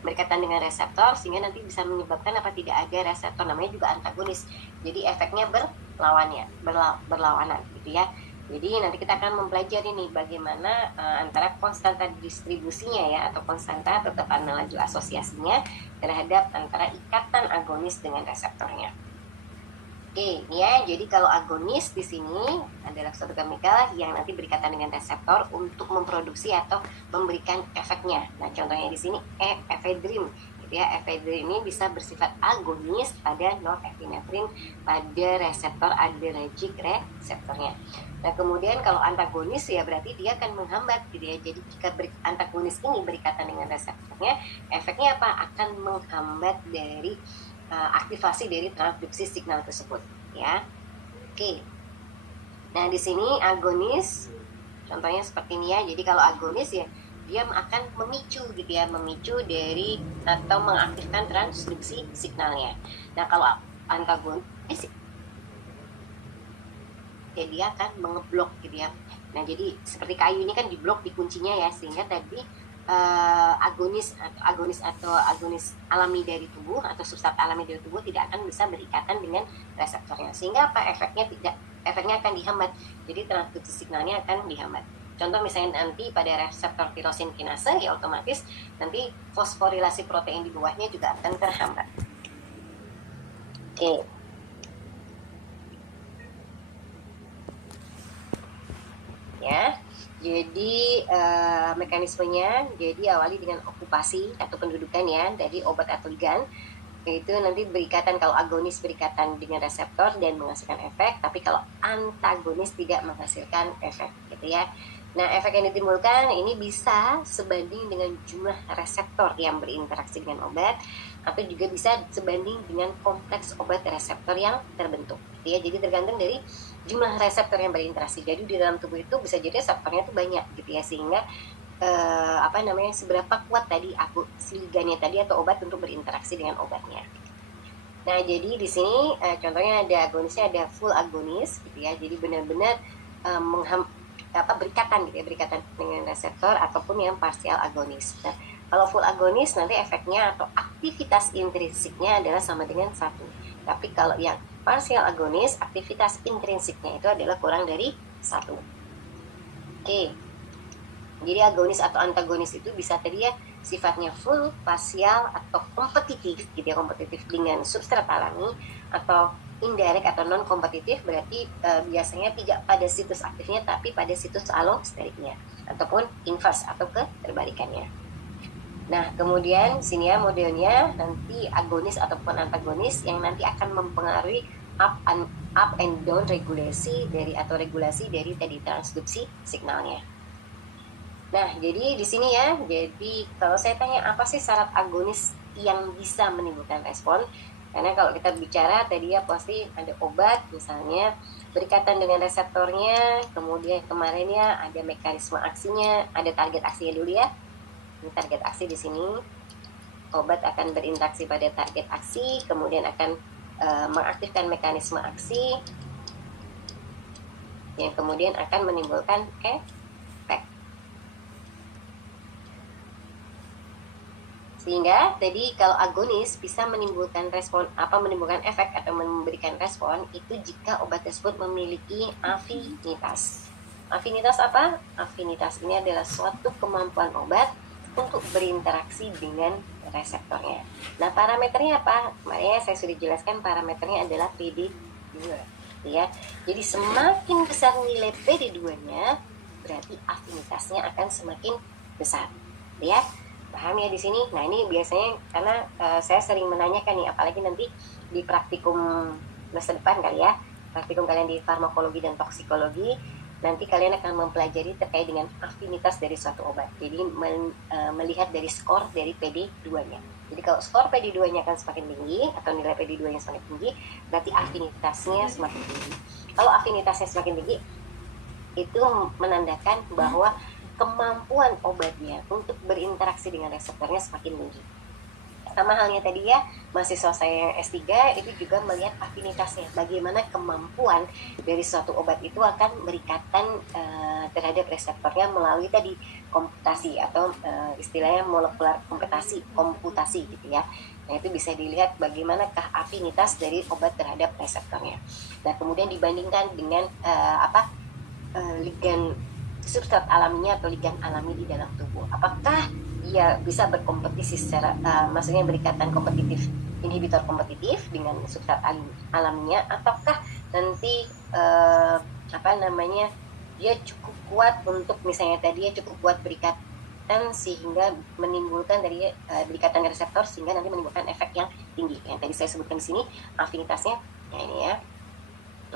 berkaitan dengan reseptor sehingga nanti bisa menyebabkan apa tidak ada reseptor, namanya juga antagonis. Jadi efeknya berlawanan gitu ya. Jadi nanti kita akan mempelajari nih bagaimana antara konstanta distribusinya ya, atau konstanta atau tekanan laju asosiasinya terhadap antara ikatan agonis dengan reseptornya. Oke, ya. Jadi kalau agonis di sini adalah suatu chemical yang nanti berikatan dengan reseptor untuk memproduksi atau memberikan efeknya. Nah, contohnya di sini efedrin. Ya, efedrin ini bisa bersifat agonis pada norepinefrin pada reseptor adrenergic reseptornya. Nah, kemudian kalau antagonis ya berarti dia akan menghambat gitu ya. Jadi jika antagonis ini berikatan dengan reseptornya, efeknya apa? Akan menghambat dari aktivasi dari transduksi signal tersebut ya. Oke. Nah, di sini agonis contohnya seperti ini ya. Jadi kalau agonis ya dia akan memicu gitu ya, memicu dari atau mengaktifkan transduksi signalnya. Nah, kalau antagonis ya dia akan mengeblok gitu ya. Nah, jadi seperti kayu ini kan diblok di kuncinya ya, sehingga tadi agonis alami dari tubuh atau substrat alami dari tubuh tidak akan bisa berikatan dengan reseptornya, sehingga apa efeknya akan dihambat. Jadi transduksi signalnya akan dihambat. Contoh misalnya nanti pada reseptor tirosin kinase ya otomatis nanti fosforilasi protein di bawahnya juga akan terhambat. Oke. Ya. Jadi mekanismenya jadi awali dengan okupasi atau pendudukan ya dari obat atau ligan. Itu nanti berikatan, kalau agonis berikatan dengan reseptor dan menghasilkan efek, tapi kalau antagonis tidak menghasilkan efek gitu ya. Nah, efek yang ditimbulkan ini bisa sebanding dengan jumlah reseptor yang berinteraksi dengan obat, atau juga bisa sebanding dengan kompleks obat reseptor yang terbentuk gitu ya. Jadi tergantung dari jumlah reseptor yang berinteraksi. Jadi di dalam tubuh itu bisa jadi reseptornya itu banyak gitu ya, sehingga seberapa kuat tadi ligannya tadi atau obat untuk berinteraksi dengan obatnya. Nah, jadi di sini contohnya ada agonisnya, ada full agonis gitu ya. Jadi benar-benar berikatan gitu ya, berikatan dengan reseptor, ataupun yang partial agonis. Nah, kalau full agonis nanti efeknya atau aktivitas intrinsiknya adalah sama dengan 1. Tapi kalau yang partial agonis, aktivitas intrinsiknya itu adalah kurang dari 1. Oke. Jadi agonis atau antagonis itu bisa tadi ya sifatnya full, partial, atau kompetitif gitu ya, kompetitif dengan substrat alami, atau indirect atau non kompetitif berarti biasanya tidak pada situs aktifnya tapi pada situs allosteriknya, ataupun inverse atau keterbalikannya. Nah, kemudian sini ya modelnya nanti agonis ataupun antagonis yang nanti akan mempengaruhi up and down regulasi dari tadi transduksi signalnya. Nah, jadi di sini ya, jadi kalau saya tanya apa sih syarat agonis yang bisa menimbulkan respon? Karena kalau kita bicara tadi ya pasti ada obat misalnya berikatan dengan reseptornya, kemudian kemarin ya ada mekanisme aksinya, ada target aksinya dulu ya. Ini target aksi di sini. Obat akan berinteraksi pada target aksi, kemudian akan mengaktifkan mekanisme aksi yang kemudian akan menimbulkan efek. Sehingga tadi kalau agonis bisa menimbulkan menimbulkan efek atau memberikan respon itu jika obat tersebut memiliki afinitas. Afinitas apa? Afinitas ini adalah suatu kemampuan obat untuk berinteraksi dengan reseptornya. Nah, parameternya apa? Kemarin saya sudah jelaskan parameternya adalah PD2 ya. Jadi semakin besar nilai PD2-nya berarti afinitasnya akan semakin besar ya. Paham ya di sini? Nah, ini biasanya karena saya sering menanyakan nih, apalagi nanti di praktikum masa depan kali ya, praktikum kalian di farmakologi dan toksikologi, nanti kalian akan mempelajari terkait dengan afinitas dari suatu obat. Jadi melihat dari skor dari PD2-nya. Jadi kalau skor PD2-nya akan semakin tinggi atau nilai PD2-nya semakin tinggi, berarti afinitasnya semakin tinggi. Kalau afinitasnya semakin tinggi, itu menandakan bahwa kemampuan obatnya untuk berinteraksi dengan reseptornya semakin tinggi. Sama halnya tadi ya, mahasiswa saya yang S3 itu juga melihat afinitasnya, bagaimana kemampuan dari suatu obat itu akan berikatan terhadap reseptornya melalui tadi komputasi atau istilahnya molekular komputasi gitu ya. Nah, itu bisa dilihat bagaimanakah afinitas dari obat terhadap reseptornya. Nah, kemudian dibandingkan dengan ligan substrat alaminya atau ligan alami di dalam tubuh. Apakah dia bisa berkompetisi secara maksudnya berikatan kompetitif, inhibitor kompetitif dengan substrat alaminya, ataukah nanti dia cukup kuat untuk misalnya tadi ya cukup kuat berikatan sehingga menimbulkan dari berikatan reseptor sehingga nanti menimbulkan efek yang tinggi. Yang tadi saya sebutkan di sini afinitasnya, ya ini ya.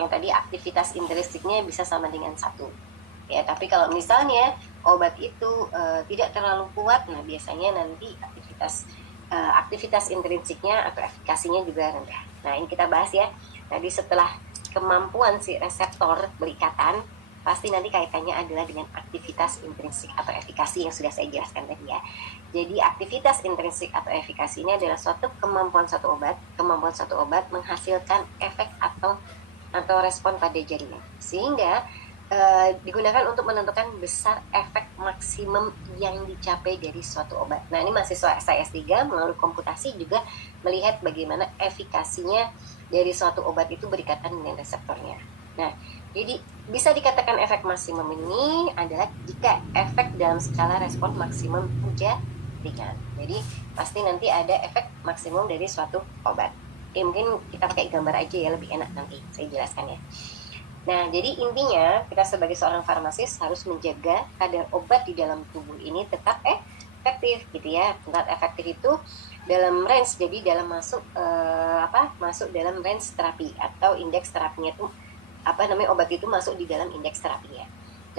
Yang tadi aktivitas intrinsiknya bisa sama dengan 1. Ya, tapi kalau misalnya obat itu tidak terlalu kuat, nah biasanya nanti aktivitas intrinsiknya atau efikasinya juga rendah. Nah, ini kita bahas ya. Tadi setelah kemampuan si reseptor berikatan, pasti nanti kaitannya adalah dengan aktivitas intrinsik atau efikasi yang sudah saya jelaskan tadi ya. Jadi aktivitas intrinsik atau efikasi ini adalah suatu kemampuan satu obat menghasilkan efek atau respon pada jaringan, sehingga digunakan untuk menentukan besar efek maksimum yang dicapai dari suatu obat. Nah, ini mahasiswa saya S3 melalui komputasi juga melihat bagaimana efikasinya dari suatu obat itu berikatan dengan reseptornya. Nah, jadi bisa dikatakan efek maksimum ini adalah jika efek dalam skala respon maksimum jaringan. Jadi pasti nanti ada efek maksimum dari suatu obat. Mungkin kita pakai gambar aja ya, lebih enak nanti saya jelaskan ya. Nah, jadi intinya kita sebagai seorang farmasis harus menjaga kadar obat di dalam tubuh ini tetap efektif gitu ya. Tetap efektif itu dalam range, jadi dalam masuk dalam range terapi atau indeks terapinya itu obat itu masuk di dalam indeks terapinya.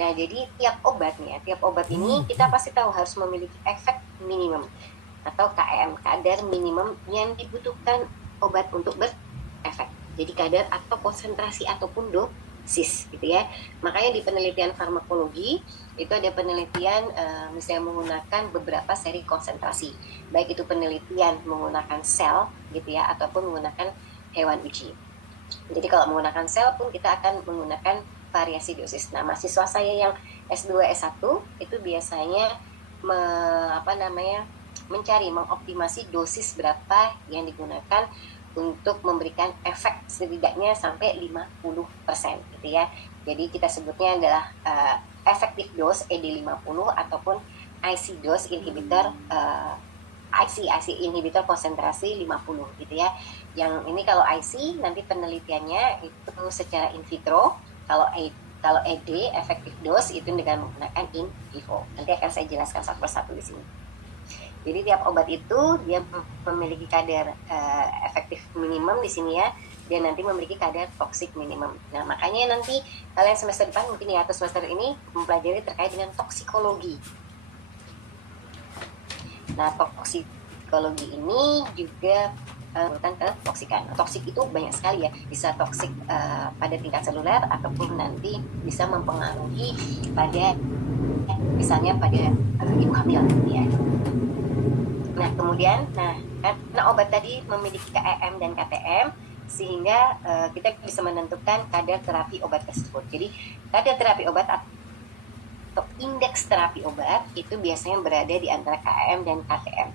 Nah, jadi tiap obat ini kita pasti tahu harus memiliki efek minimum atau KM, kadar minimum yang dibutuhkan obat untuk berefek. Jadi kadar atau konsentrasi ataupun dosis gitu ya. Makanya di penelitian farmakologi itu ada penelitian misalnya menggunakan beberapa seri konsentrasi, baik itu penelitian menggunakan sel gitu ya ataupun menggunakan hewan uji. Jadi kalau menggunakan sel pun kita akan menggunakan variasi dosis. Nah, mahasiswa saya yang S2 S1 itu biasanya mengoptimasi dosis berapa yang digunakan untuk memberikan efek setidaknya sampai 50% gitu ya. Jadi kita sebutnya adalah effective dose ED50 ataupun IC dose inhibitor IC inhibitor konsentrasi 50 gitu ya. Yang ini kalau IC nanti penelitiannya itu secara in vitro, kalau ED effective dose itu dengan menggunakan in vivo. Nanti akan saya jelaskan satu persatu di sini. Jadi tiap obat itu dia memiliki kadar efektif minimum di sini ya, dan nanti memiliki kadar toksik minimum. Nah, makanya nanti kalian semester depan mungkin ya atau semester ini mempelajari terkait dengan toksikologi. Nah, toksikologi ini juga bukan ketoksikan. Toksik itu banyak sekali ya, bisa toksik pada tingkat seluler ataupun nanti bisa mempengaruhi pada misalnya pada ibu hamil ya. Nah, kemudian karena obat tadi memiliki KEM dan KTM sehingga kita bisa menentukan kadar terapi obat tersebut. Jadi kadar terapi obat atau indeks terapi obat itu biasanya berada di antara KEM dan KTM.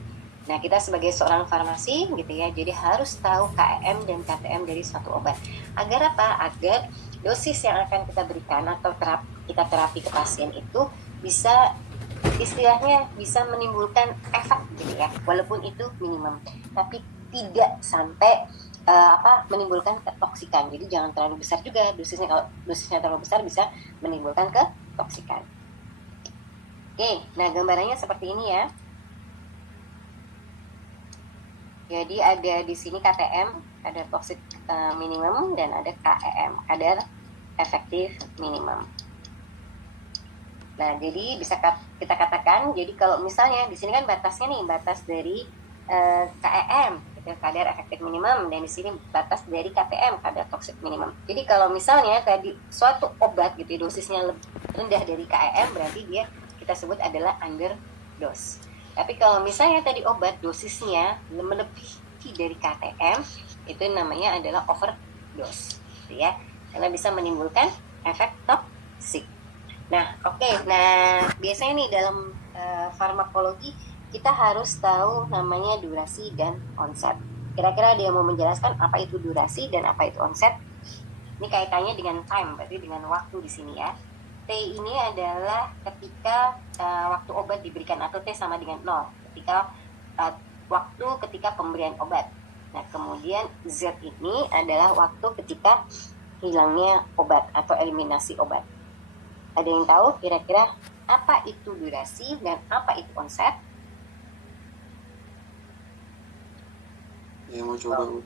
Nah, kita sebagai seorang farmasi gitu ya, jadi harus tahu KEM dan KTM dari suatu obat. Agar apa? Agar dosis yang akan kita berikan atau kita terapi ke pasien itu bisa istilahnya bisa menimbulkan efek gitu ya, walaupun itu minimum, tapi tidak sampai menimbulkan ketoksikan. Jadi jangan terlalu besar juga dosisnya. Kalau dosisnya terlalu besar bisa menimbulkan ketoksikan. Oke, nah gambarannya seperti ini ya. Jadi ada di sini KTM, kadar toksik minimum, dan ada KEM, kadar efektif minimum. Nah, jadi bisa kita katakan, jadi kalau misalnya di sini kan batasnya nih, batas dari KEM, gitu, kadar efektif minimum, dan di sini batas dari KTM, kadar toksik minimum. Jadi kalau misalnya tadi suatu obat gitu, dosisnya lebih rendah dari KEM, berarti dia kita sebut adalah underdose. Tapi kalau misalnya tadi obat dosisnya melebihi dari KTM, itu namanya adalah overdose, gitu ya, karena bisa menimbulkan efek toksik. Nah, oke. Nah, biasanya nih dalam farmakologi kita harus tahu namanya durasi dan onset. Kira-kira dia mau menjelaskan apa itu durasi dan apa itu onset? Ini kaitannya dengan time, berarti dengan waktu di sini ya. T ini adalah ketika waktu obat diberikan, atau T sama dengan 0, ketika waktu ketika pemberian obat. Nah, kemudian Z ini adalah waktu ketika hilangnya obat atau eliminasi obat. Ada yang tahu kira-kira apa itu durasi dan apa itu onset? Ya mau coba Bu.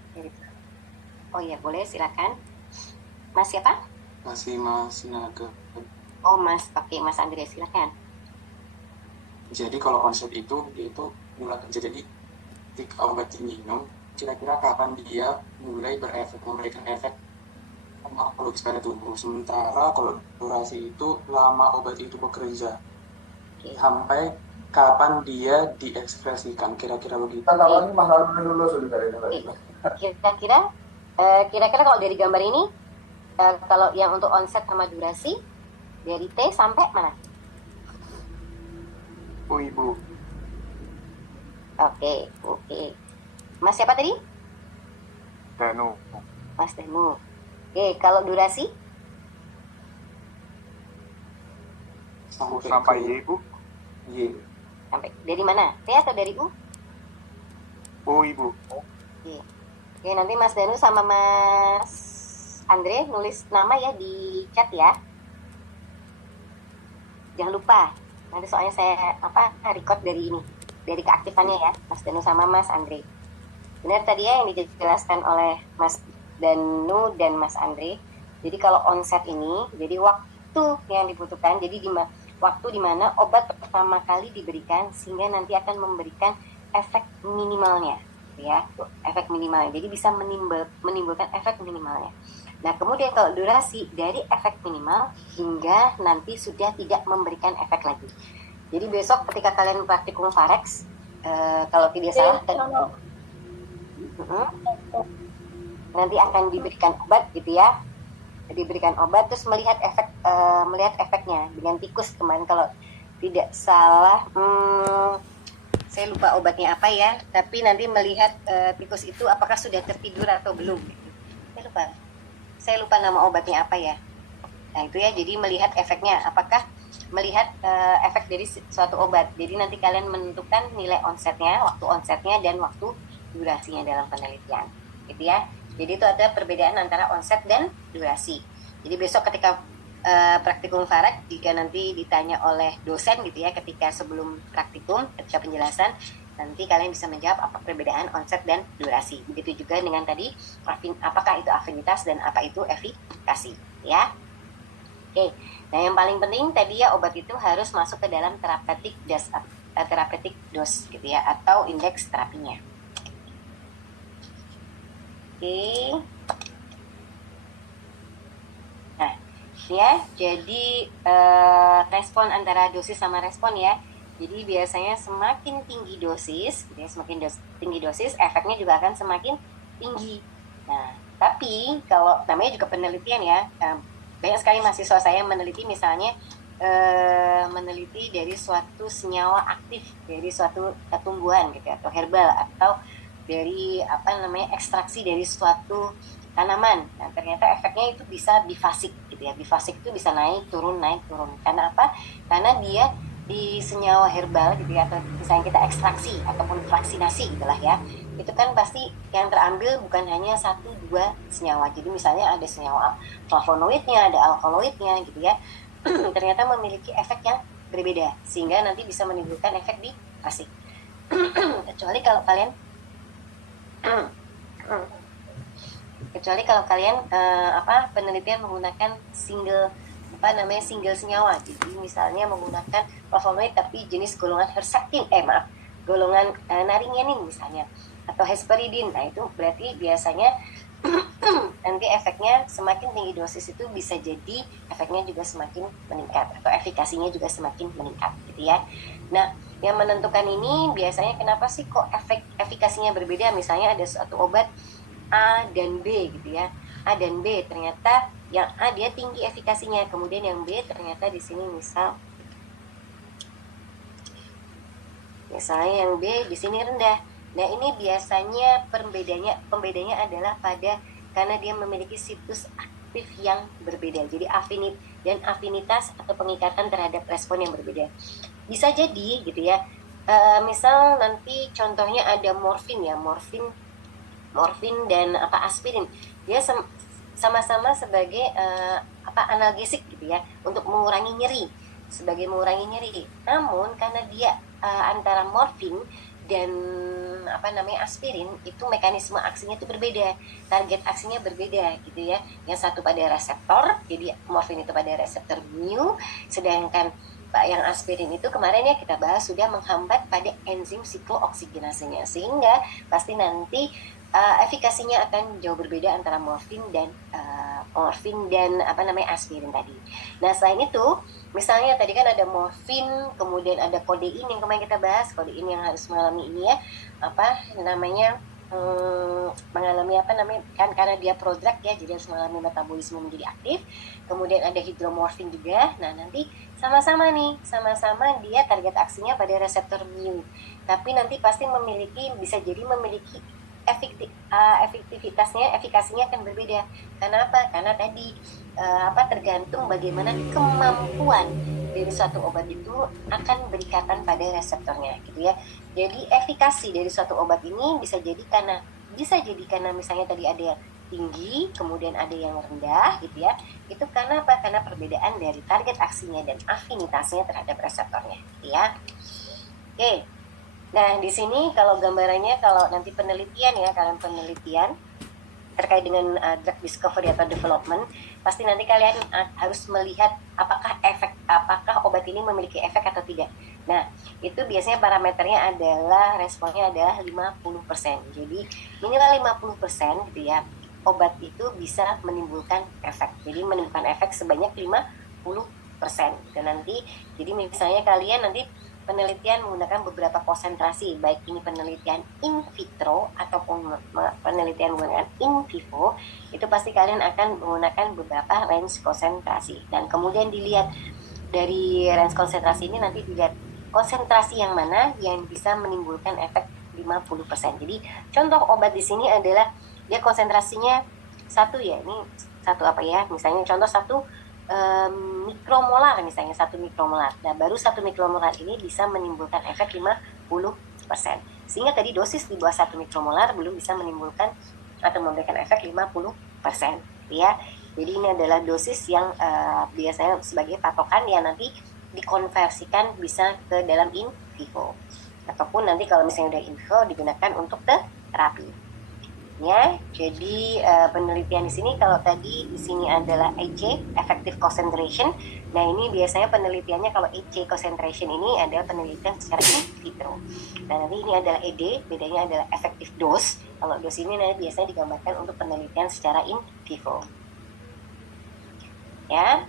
Oh ya, boleh, silakan. Mas siapa? Masih Mas Naga. Oh, Mas. Oke, Mas Andre, silakan. Jadi kalau konsep itu dia itu mulai kerja. Jadi ketika obat diminum, kira-kira kapan dia mulai memberikan efek farmakologis pada tubuh. Sementara kalau durasi itu lama obat itu bekerja, Oke. sampai kapan dia diekspresikan, kira-kira begitu. Kalau ini mahal dulu sudah. Kira-kira kalau dari gambar ini, kalau yang untuk onset sama durasi dari T sampai mana? Ibu. Oke. Mas siapa tadi? Danu. Mas Danu. Oke, kalau durasi? Sampai Y, Bu. Y. Sampai dari mana? T atau dari U? Ibu. Oke, nanti Mas Danu sama Mas Andre nulis nama ya di chat ya. Jangan lupa. Nanti soalnya saya record dari ini, dari keaktifannya ya, Mas Danu sama Mas Andre. Benar tadi ya yang dijelaskan oleh Mas Danu dan Mas Andre. Jadi kalau onset ini, jadi waktu yang dibutuhkan, jadi waktu di mana obat pertama kali diberikan sehingga nanti akan memberikan efek minimalnya, ya, efek minimalnya. Jadi bisa menimbulkan efek minimalnya. Nah, kemudian kalau durasi dari efek minimal hingga nanti sudah tidak memberikan efek lagi. Jadi besok ketika kalian praktikum Varex, kalau tidak salah, nanti akan diberikan obat gitu ya, diberikan obat terus melihat efeknya dengan tikus kemarin kalau tidak salah. Saya lupa obatnya apa ya, tapi nanti melihat tikus itu apakah sudah tertidur atau belum. Saya lupa nama obatnya apa ya. Nah itu ya, jadi melihat efeknya, apakah melihat efek dari suatu obat. Jadi nanti kalian menentukan nilai onsetnya, waktu onsetnya dan waktu durasinya dalam penelitian, gitu ya. Jadi itu ada perbedaan antara onset dan durasi. Jadi besok ketika praktikum Varex, jika nanti ditanya oleh dosen gitu ya, ketika sebelum praktikum, ketika penjelasan, nanti kalian bisa menjawab apa perbedaan onset dan durasi. Begitu juga dengan tadi, apakah itu afinitas dan apa itu efikasi, ya. Oke, nah yang paling penting tadi ya, obat itu harus masuk ke dalam therapeutic dose gitu ya, atau indeks terapinya. Oke. Nah, ya, jadi respon antara dosis sama respon ya. Jadi biasanya semakin tinggi dosis, ya, tinggi dosis, efeknya juga akan semakin tinggi. Nah, tapi kalau namanya juga penelitian ya, banyak sekali mahasiswa saya meneliti misalnya meneliti dari suatu senyawa aktif dari suatu tumbuhan gitu atau herbal, atau dari ekstraksi dari suatu tanaman. Nah, ternyata efeknya itu bisa bifasik gitu ya. Bifasik itu bisa naik turun. Karena apa? Karena dia di senyawa herbal gitu ya, atau misalnya kita ekstraksi ataupun vaksinasi gitulah ya. Itu kan pasti yang terambil bukan hanya 1-2 senyawa. Jadi misalnya ada senyawa flavonoidnya, ada alkaloidnya gitu ya. Ternyata memiliki efek yang berbeda sehingga nanti bisa menimbulkan efek bifasik. Kecuali kalau kalian penelitian menggunakan single senyawa. Jadi misalnya menggunakan flavonoid tapi jenis golongan golongan naringenin misalnya, atau hesperidin. Nah itu berarti biasanya nanti efeknya semakin tinggi dosis itu bisa jadi efeknya juga semakin meningkat atau efikasinya juga semakin meningkat gitu ya. Nah, yang menentukan ini biasanya kenapa sih kok efikasinya berbeda? Misalnya ada suatu obat A dan B gitu ya. A dan B ternyata yang A dia tinggi efikasinya, kemudian yang B ternyata di sini misalnya yang B di sini rendah. Nah, ini biasanya pembedanya adalah karena dia memiliki situs aktif yang berbeda. Jadi afinitas atau pengikatan terhadap respon yang berbeda. Bisa jadi gitu ya. Misal nanti contohnya ada morfin dan aspirin. Dia sama-sama sebagai analgesik gitu ya, untuk mengurangi nyeri. Namun karena dia antara morfin dan aspirin itu mekanisme aksinya itu berbeda, target aksinya berbeda gitu ya. Yang satu pada reseptor, jadi morfin itu pada reseptor mu, sedangkan yang aspirin itu kemarin ya kita bahas sudah menghambat pada enzim siklooksinasenya, sehingga pasti nanti efikasinya akan jauh berbeda antara morfin dan aspirin tadi. Nah, selain itu misalnya tadi kan ada morfin, kemudian ada kodein yang kemarin kita bahas, kodein yang harus mengalami ini ya, mengalami kan karena dia prodrug ya, jadi harus mengalami metabolisme menjadi aktif. Kemudian ada hidromorfin juga. Nah, nanti sama-sama dia target aksinya pada reseptor mu, tapi nanti pasti bisa jadi memiliki efikasinya akan berbeda. Karena apa? Karena tadi tergantung bagaimana kemampuan dari suatu obat itu akan berikatan pada reseptornya gitu ya. Jadi efikasi dari suatu obat ini bisa jadi karena misalnya tadi ada yang tinggi, kemudian ada yang rendah gitu ya. Itu karena apa? Karena perbedaan dari target aksinya dan afinitasnya terhadap reseptornya gitu ya. Oke. Nah, di sini kalau gambarannya, kalau nanti penelitian terkait dengan drug discovery atau development, pasti nanti kalian harus melihat apakah obat ini memiliki efek atau tidak. Nah, itu biasanya parameternya adalah responnya adalah 50%. Jadi minimal 50% gitu ya, obat itu bisa menimbulkan efek. Jadi menimbulkan efek sebanyak 50%. Dan nanti, jadi misalnya kalian nanti penelitian menggunakan beberapa konsentrasi, baik ini penelitian in vitro ataupun penelitian menggunakan in vivo, itu pasti kalian akan menggunakan beberapa range konsentrasi. Dan kemudian dilihat dari range konsentrasi ini, nanti dilihat konsentrasi yang mana yang bisa menimbulkan efek 50%. Jadi contoh obat di sini adalah dia konsentrasinya satu ya, ini satu misalnya contoh 1 mikromolar, misalnya 1 mikromolar. Nah, baru 1 mikromolar ini bisa menimbulkan efek 50%. Sehingga tadi dosis di bawah 1 mikromolar belum bisa menimbulkan atau memberikan efek 50%. Ya. Jadi ini adalah dosis yang biasanya sebagai patokan yang nanti dikonversikan bisa ke dalam in vivo. Ataupun nanti kalau misalnya udah in vivo digunakan untuk terapi. Ya, jadi penelitian di sini kalau tadi di sini adalah EC, effective concentration. Nah, ini biasanya penelitiannya kalau EC concentration ini adalah penelitian secara in vitro. Dan nanti ini adalah ED, bedanya adalah effective dose. Kalau dose ini nanti biasanya digambarkan untuk penelitian secara in vivo. Ya.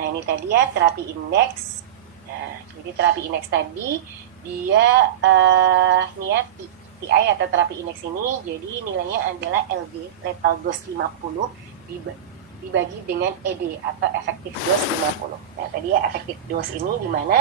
Nah, ini tadi ya terapi indeks. Nah, jadi terapi indeks tadi dia TI atau terapi indeks ini, jadi nilainya adalah LD, lethal dose 50 dibagi dengan ED atau effective dose 50. Nah, tadi ya effective dose ini di mana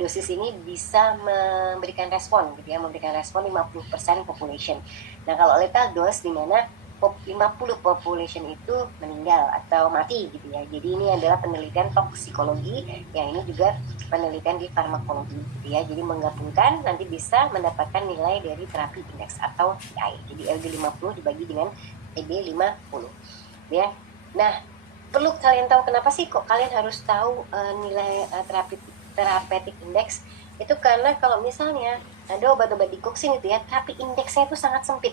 dosis ini bisa memberikan respon gitu ya, memberikan respon 50% population. Nah, kalau lethal dose di mana 50 population itu meninggal atau mati gitu ya. Jadi ini adalah penelitian toksikologi, yang ini juga penelitian di farmakologi gitu ya. Jadi menggabungkan nanti bisa mendapatkan nilai dari terapi indeks atau TI. Jadi LD 50 dibagi dengan ED 50 ya. Nah, perlu kalian tahu kenapa sih kok kalian harus tahu nilai therapeutic index itu, karena kalau misalnya ada obat-obat dikoksin itu ya, terapi indeksnya itu sangat sempit.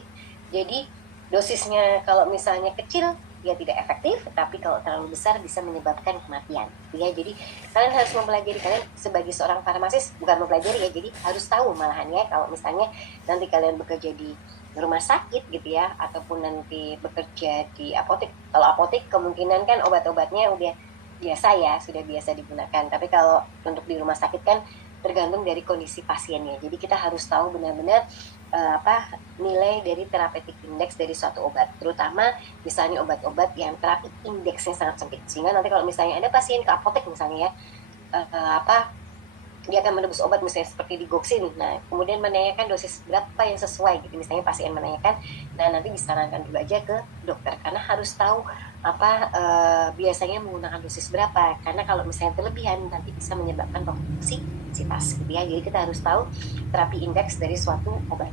Jadi dosisnya kalau misalnya kecil ya tidak efektif, tapi kalau terlalu besar bisa menyebabkan kematian. Ya, jadi kalian harus mempelajari, kalian sebagai seorang farmasis bukan mempelajari ya, jadi harus tahu malahan ya, kalau misalnya nanti kalian bekerja di rumah sakit gitu ya, ataupun nanti bekerja di apotek. Kalau apotek kemungkinan kan obat-obatnya udah biasa ya, sudah biasa digunakan. Tapi kalau untuk di rumah sakit kan tergantung dari kondisi pasiennya. Jadi kita harus tahu benar-benar nilai dari therapeutic index dari suatu obat, terutama misalnya obat-obat yang terapi indeksnya sangat sempit, sehingga nanti kalau misalnya ada pasien ke apotek misalnya ya, dia akan menebus obat misalnya seperti digoxin, nah kemudian menanyakan dosis berapa yang sesuai gitu, misalnya pasien menanyakan, nah nanti disarankan dulu aja ke dokter, karena harus tahu biasanya menggunakan dosis berapa, karena kalau misalnya terlebihan nanti bisa menyebabkan toksisitas gitu ya. Jadi kita harus tahu terapi indeks dari suatu obat.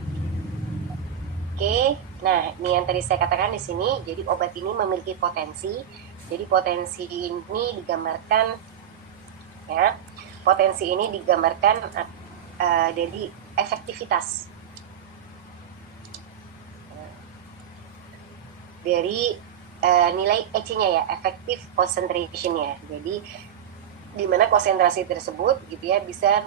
Oke, nah ini yang tadi saya katakan di sini. Jadi obat ini memiliki potensi. Jadi potensi ini digambarkan ya. Potensi ini digambarkan dari efektivitas dari nilai EC-nya ya, effective concentration-nya. Jadi di mana konsentrasi tersebut gitu ya bisa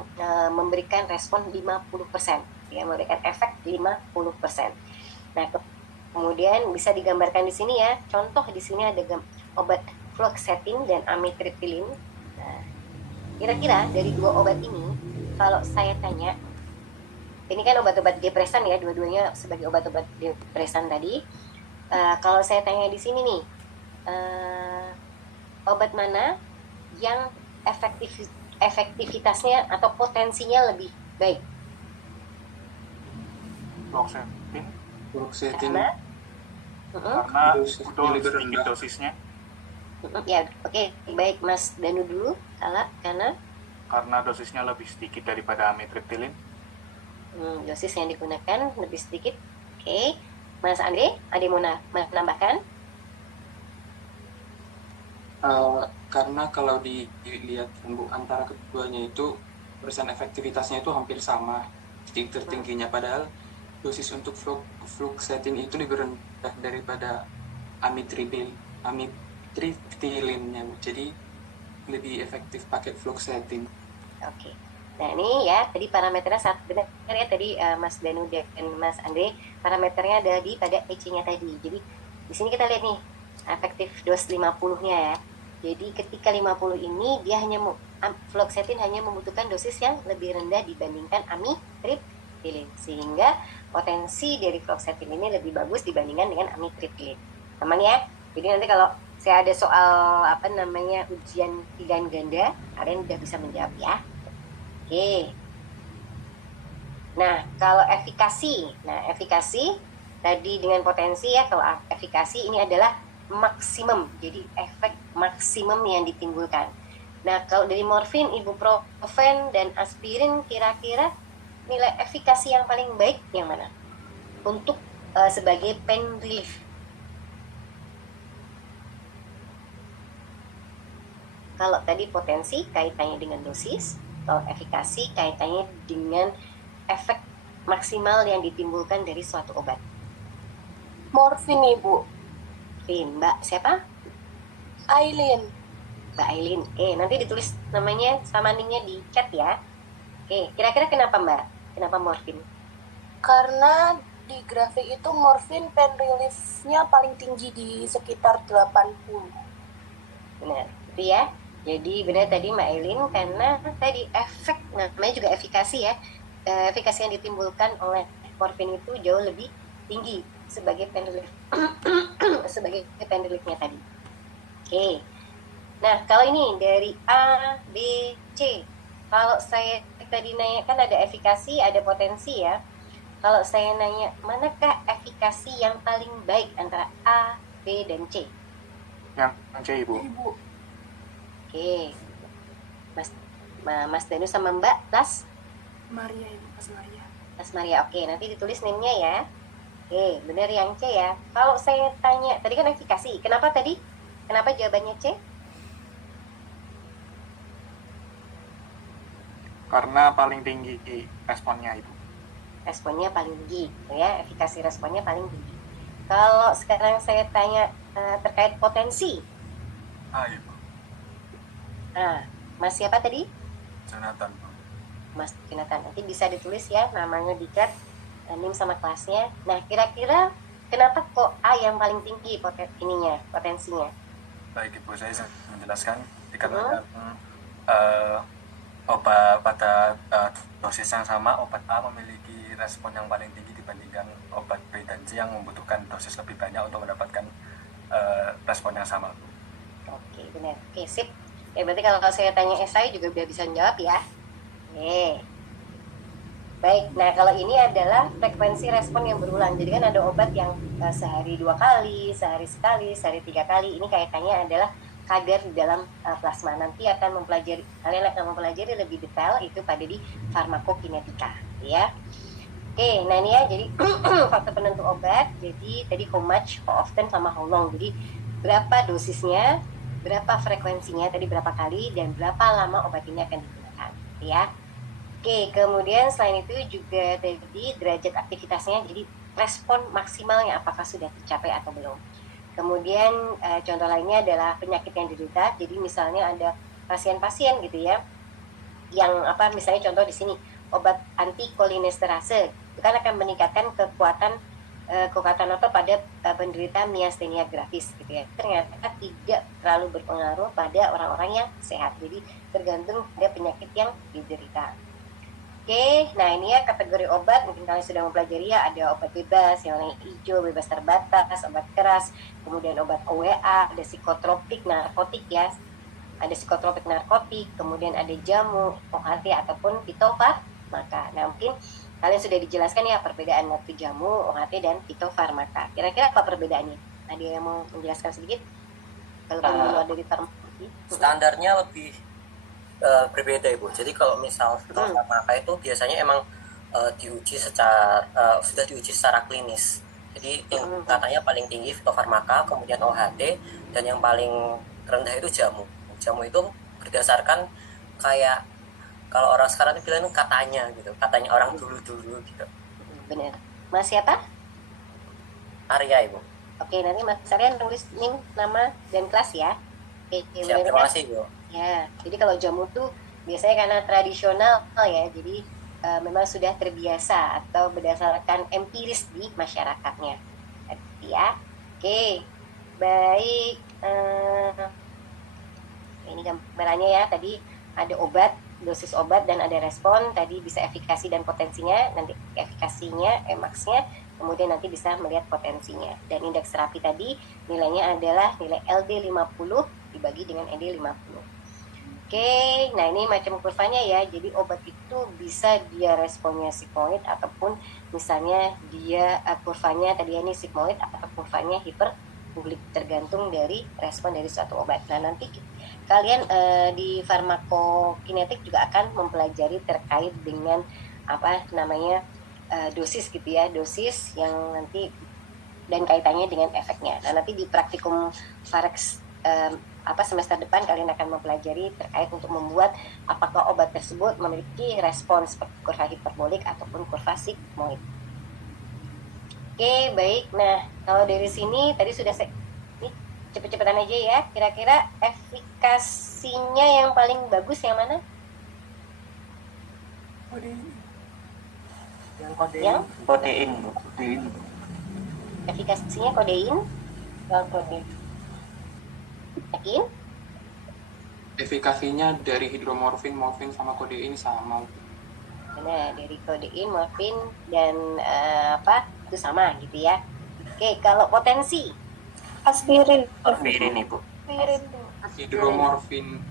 memberikan respon 50%, ya, memberikan efek 50%. Nah, kemudian bisa digambarkan di sini ya. Contoh di sini ada obat fluoxetine dan amitriptyline. Nah, kira-kira dari dua obat ini, kalau saya tanya, ini kan obat-obat depresan ya, dua-duanya sebagai obat-obat depresan tadi. Kalau saya tanya di sini nih, obat mana yang efektivitasnya atau potensinya lebih baik? Fluoxetine. Karena Karena tinggi dosisnya. Ya, oke. Baik, Mas Danu dulu. Salah, Karena dosisnya lebih sedikit daripada amitriptyline. Dosis yang digunakan lebih sedikit. Oke. Mas Andre, ada mau menambahkan? Karena kalau dilihat antara keduanya itu persen efektivitasnya itu hampir sama, tertingginya, padahal dosis untuk fluoxetine itu lebih rendah daripada amitriptyline-nya, jadi lebih efektif pakai fluoxetine. Oke. Nah ini ya, tadi parameternya saat benar ya tadi Mas Danu dan Mas Andre, parameternya ada di pada EC-nya tadi. Jadi di sini kita lihat nih efektif dos 50-nya ya. Jadi ketika 50 ini dia fluoxetine hanya membutuhkan dosis yang lebih rendah dibandingkan amitriptyline, sehingga potensi dari fluoxetine ini lebih bagus dibandingkan dengan amitriptyline. Teman ya. Jadi nanti kalau saya ada soal ujian pilihan ganda, kalian udah bisa menjawab ya. Oke. Nah, kalau efikasi tadi dengan potensi ya, kalau efikasi ini adalah maksimum, jadi efek maksimum yang ditimbulkan. Nah, kalau dari morfin, ibuprofen, dan aspirin, kira-kira nilai efikasi yang paling baik yang mana untuk sebagai pain relief? Kalau tadi potensi kaitannya dengan dosis, kalau efikasi kaitannya dengan efek maksimal yang ditimbulkan dari suatu obat. Morfin, Ibu. Mbak siapa? Aileen. Mbak Aileen. Nanti ditulis namanya sama nicknya di chat ya. Kira-kira kenapa Mbak? Kenapa morfin? Karena di grafik itu morfin pain relief-nya paling tinggi di sekitar 80. Benar, itu ya. Jadi benar tadi Mbak Aileen, karena tadi efek, namanya juga efikasi ya. Efikasi yang ditimbulkan oleh morfin itu jauh lebih tinggi sebagai pain relief. Sebagai pain relief-nya tadi. Oke. Nah, kalau ini dari A, B, C. Kalau saya tadi nanya kan ada efikasi, ada potensi ya. Kalau saya nanya, manakah efikasi yang paling baik antara A, B, dan C? Yang C, Ibu. Oke. Mas Danu sama Mbak Maria, Ibu. Mas Maria. Oke, nanti ditulis name-nya ya. Oke, benar yang C ya. Kalau saya tanya, tadi kan efikasi. Kenapa tadi? Kenapa jawabannya C? Karena paling tinggi responnya, Ibu. Responnya paling tinggi, ya. Efikasi responnya paling tinggi. Kalau sekarang saya tanya terkait potensi. Ibu. Nah, Mas siapa tadi? Jonathan. Mas Jonathan. Nanti bisa ditulis ya namanya di chat. NIM sama kelasnya. Nah, kira-kira kenapa kok A yang paling tinggi potensinya? Baik Ibu, saya bisa menjelaskan dikarenakan obat pada dosis yang sama, obat A memiliki respon yang paling tinggi dibandingkan obat B dan C yang membutuhkan dosis lebih banyak untuk mendapatkan respon yang sama. Oke, benar. Oke, sip. Ya, berarti kalau saya tanya esai juga udah bisa menjawab ya. Oke. Baik, nah kalau ini adalah frekuensi respon yang berulang. Jadi kan ada obat yang sehari 2 kali, sehari sekali, sehari 3 kali. Ini kaitannya adalah kadar di dalam plasma. Nanti kalian akan mempelajari lebih detail itu pada di farmakokinetika, ya. Oke, nah ini ya, jadi faktor penentu obat. Jadi tadi how much, how often, sama how long. Jadi berapa dosisnya, berapa frekuensinya, tadi berapa kali, dan berapa lama obat ini akan digunakan, ya. Oke, kemudian selain itu juga tadi derajat aktivitasnya, jadi respon maksimalnya apakah sudah tercapai atau belum. Kemudian contoh lainnya adalah penyakit yang diderita. Jadi misalnya ada pasien-pasien gitu ya, yang misalnya contoh di sini obat antikolinesterase itu kan akan meningkatkan kekuatan pada penderita miastenia gravis gitu ya. Ternyata tidak terlalu berpengaruh pada orang-orang yang sehat. Jadi tergantung pada penyakit yang diderita. Oke, nah ini ya kategori obat, mungkin kalian sudah mempelajari ya, ada obat bebas, yang warnanya hijau, bebas terbatas, obat keras, kemudian obat OWA, ada psikotropik narkotik ya, ada psikotropik narkotik, kemudian ada jamu, OHT ataupun fitofarmaka. Nah mungkin kalian sudah dijelaskan ya perbedaan waktu jamu, OHT dan fitofarmaka. Kira-kira apa perbedaannya? Ada yang mau menjelaskan sedikit? Kalau luar dari farmasi? Standarnya lebih berbeda Ibu. Jadi kalau misal fitofarmaka itu biasanya emang diuji sudah diuji secara klinis. Jadi katanya paling tinggi fitofarmaka, kemudian OHT, dan yang paling rendah itu jamu. Jamu itu berdasarkan kayak kalau orang sekarang itu bilang katanya gitu, katanya orang dulu gitu. Benar. Mas siapa? Arya Ibu. Oke, nanti Mas Arya nulis nama dan kelas ya. Oke, siap, terima kasih Ibu. Ya, jadi kalau jamu tuh biasanya karena tradisional ya, jadi memang sudah terbiasa atau berdasarkan empiris di masyarakatnya, ya. Oke, baik. Ini gambarannya ya, tadi ada obat, dosis obat dan ada respon, tadi bisa efikasi dan potensinya, nanti efikasinya, maksnya, kemudian nanti bisa melihat potensinya. Dan indeks terapi tadi nilainya adalah nilai LD 50 dibagi dengan ED 50. Oke, nah ini macam kurvanya ya. Jadi obat itu bisa dia responnya sigmoid ataupun misalnya dia kurvanya tadi ini sigmoid atau kurvanya hiperbolik, tergantung dari respon dari suatu obat. Nah nanti kalian di farmakokinetik juga akan mempelajari terkait dengan dosis gitu ya, dosis yang nanti dan kaitannya dengan efeknya. Nah nanti di praktikum Farex semester depan kalian akan mempelajari terkait untuk membuat apakah obat tersebut memiliki respons seperti kurva hiperbolik ataupun kurva sigmoid. Oke, baik. Nah, kalau dari sini tadi sudah cepet-cepetan aja ya. Kira-kira efikasinya yang paling bagus yang mana? Yang Kodein. Efikasinya kodein. Yakin? Efikasinya dari hidromorfin, morfin sama kodein sama. Nah, dari kodein, morfin dan itu sama gitu ya. Oke, kalau potensi Aspirin. Ibu. Hidromorfin.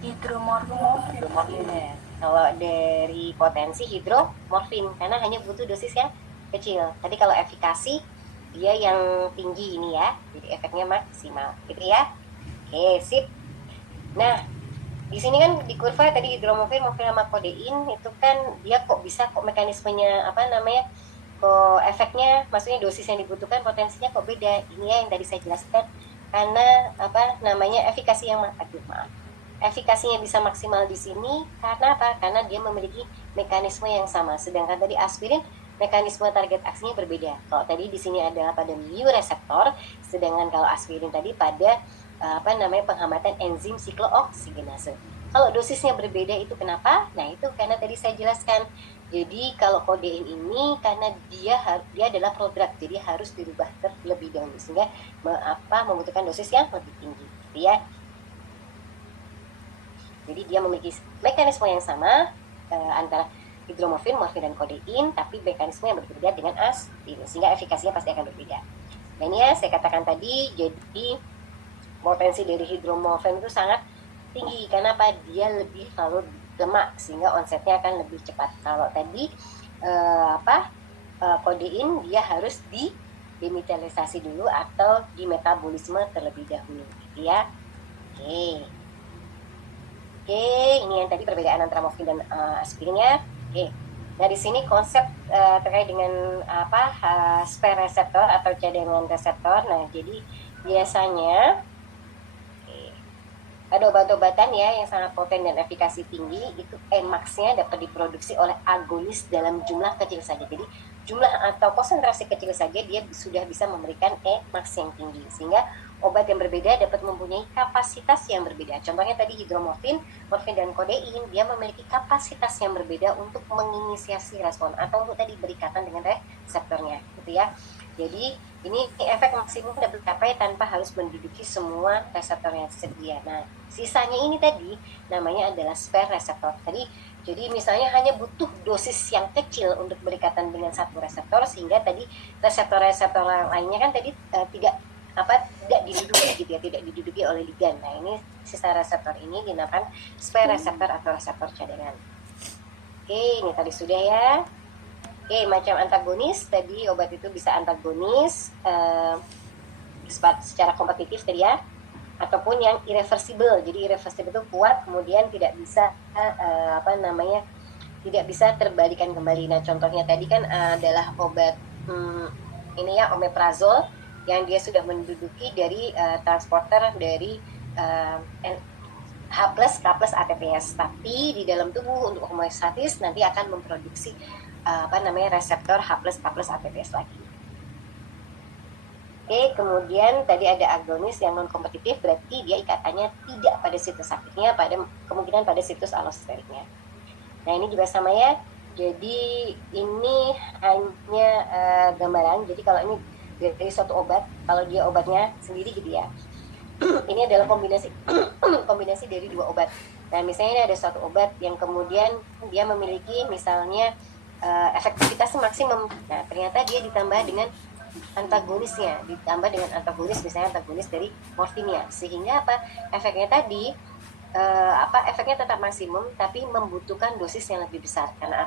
Ya. Kalau dari potensi hidromorfin karena hanya butuh dosis yang kecil. Tadi kalau efikasi dia yang tinggi ini ya, jadi efeknya maksimal gitu ya. Oke, sip. Nah, di sini kan di kurva tadi hidromorfin, morfin sama kodein itu kan dia kok mekanismenya kok efeknya, maksudnya dosis yang dibutuhkan potensinya kok beda. Ini ya yang tadi saya jelaskan karena efikasi yang efikasinya bisa maksimal di sini karena apa? Karena dia memiliki mekanisme yang sama. Sedangkan tadi aspirin mekanisme target aksinya berbeda. Kalau tadi di sini adalah pada mu reseptor, sedangkan kalau aspirin tadi pada penghambatan enzim siklooksigenase. Kalau dosisnya berbeda itu kenapa? Nah itu karena tadi saya jelaskan Jadi kalau kodein ini karena dia adalah prodrug, jadi harus dirubah terlebih dahulu sehingga membutuhkan dosis yang lebih tinggi, gitu ya. Jadi dia memiliki mekanisme yang sama antara hidromorfin, morfin, dan kodein, tapi mekanisme yang berbeda dengan aspirin, sehingga efikasinya pasti akan berbeda. Nah ini ya saya katakan tadi, jadi potensi dari hidromorfin itu sangat tinggi karena apa? Dia lebih larut lemak sehingga onsetnya akan lebih cepat. Kalau tadi kodein dia harus dimetabolisasi dulu atau dimetabolisme terlebih dahulu, gitu ya. Oke, ini yang tadi perbedaan antara morfin dan aspirinnya. Oke. Nah di sini konsep terkait dengan spare reseptor atau cadangan reseptor. Nah jadi biasanya ada obat-obatan ya yang sangat poten dan efikasi tinggi, itu Emax-nya dapat diproduksi oleh agonis dalam jumlah kecil saja. Jadi jumlah atau konsentrasi kecil saja dia sudah bisa memberikan Emax yang tinggi, sehingga obat yang berbeda dapat mempunyai kapasitas yang berbeda. Contohnya tadi hidromorfin, morfin, dan kodein, dia memiliki kapasitas yang berbeda untuk menginisiasi respon atau untuk tadi berikatan dengan reseptornya, gitu ya. Jadi ini efek maksimum dapat dicapai tanpa harus menduduki semua reseptor yang tersedia. Nah, sisanya ini tadi namanya adalah spare reseptor. Jadi misalnya hanya butuh dosis yang kecil untuk berikatan dengan satu reseptor, sehingga tadi reseptor-reseptor lainnya kan tadi tidak diduduki gitu ya, tidak diduduki oleh ligan. Nah, ini sisa reseptor ini dinamakan spare reseptor atau reseptor cadangan. Oke, ini tadi sudah ya. Oke, macam antagonis tadi obat itu bisa antagonis secara kompetitif tadi ya, ataupun yang irreversible. Jadi irreversible itu kuat kemudian tidak bisa tidak bisa terbalikan kembali. Nah, contohnya tadi kan adalah obat ini ya, omeprazol, yang dia sudah menduduki dari transporter dari H+, K+, ATPase, tapi di dalam tubuh untuk homeostatis nanti akan memproduksi reseptor H+, K+, ATPase lagi. Oke, kemudian tadi ada agonis yang non kompetitif, berarti dia ikatannya tidak pada situs aktifnya, kemungkinan pada situs allosteriknya. Nah ini juga sama ya, jadi ini hanya gambaran. Jadi kalau ini dari suatu obat, kalau dia obatnya sendiri gitu ya, ini adalah kombinasi dari dua obat. Nah misalnya ini ada suatu obat yang kemudian dia memiliki misalnya efektivitas maksimum. Nah ternyata dia ditambah dengan antagonisnya, misalnya antagonis dari morfinnya, sehingga efeknya tadi efeknya tetap maksimum tapi membutuhkan dosis yang lebih besar. Karena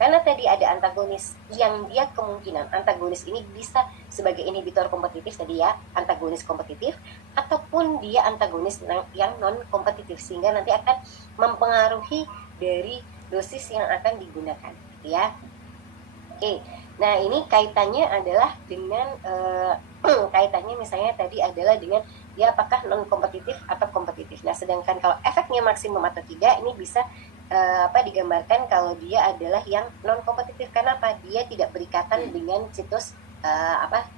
karena tadi ada antagonis yang dia kemungkinan antagonis ini bisa sebagai inhibitor kompetitif tadi ya, antagonis kompetitif, ataupun dia antagonis yang non kompetitif, sehingga nanti akan mempengaruhi dari dosis yang akan digunakan ya. Oke. Nah ini kaitannya adalah dengan kaitannya misalnya tadi adalah dengan dia apakah non kompetitif atau kompetitif. Nah sedangkan kalau efeknya maksimum atau tidak ini bisa digambarkan kalau dia adalah yang non kompetitif. Karena dia tidak berikatan dengan situs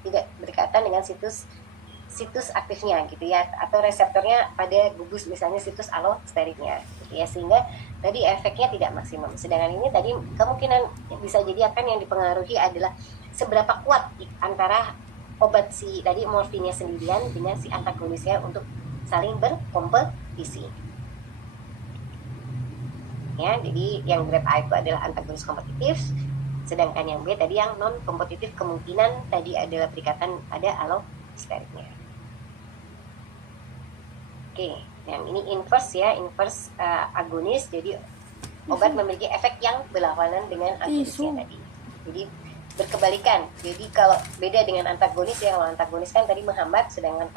tidak berikatan dengan situs aktifnya gitu ya, atau reseptornya pada gugus misalnya situs allosteriknya gitu ya, sehingga tadi efeknya tidak maksimum. Sedangkan ini tadi kemungkinan bisa jadi akan yang dipengaruhi adalah seberapa kuat antara obat si tadi morfinnya sendirian dengan si antagonisnya untuk saling berkompetisi ya. Jadi yang grade A itu adalah antagonis kompetitif, sedangkan yang B tadi yang non kompetitif kemungkinan tadi adalah berikatan pada allosteriknya. Oke, yang ini inverse agonis, jadi obat memiliki efek yang berlawanan dengan agonisnya tadi. Jadi berkebalikan. Jadi kalau beda dengan antagonis ya, kalau antagonis kan tadi menghambat, sedangkan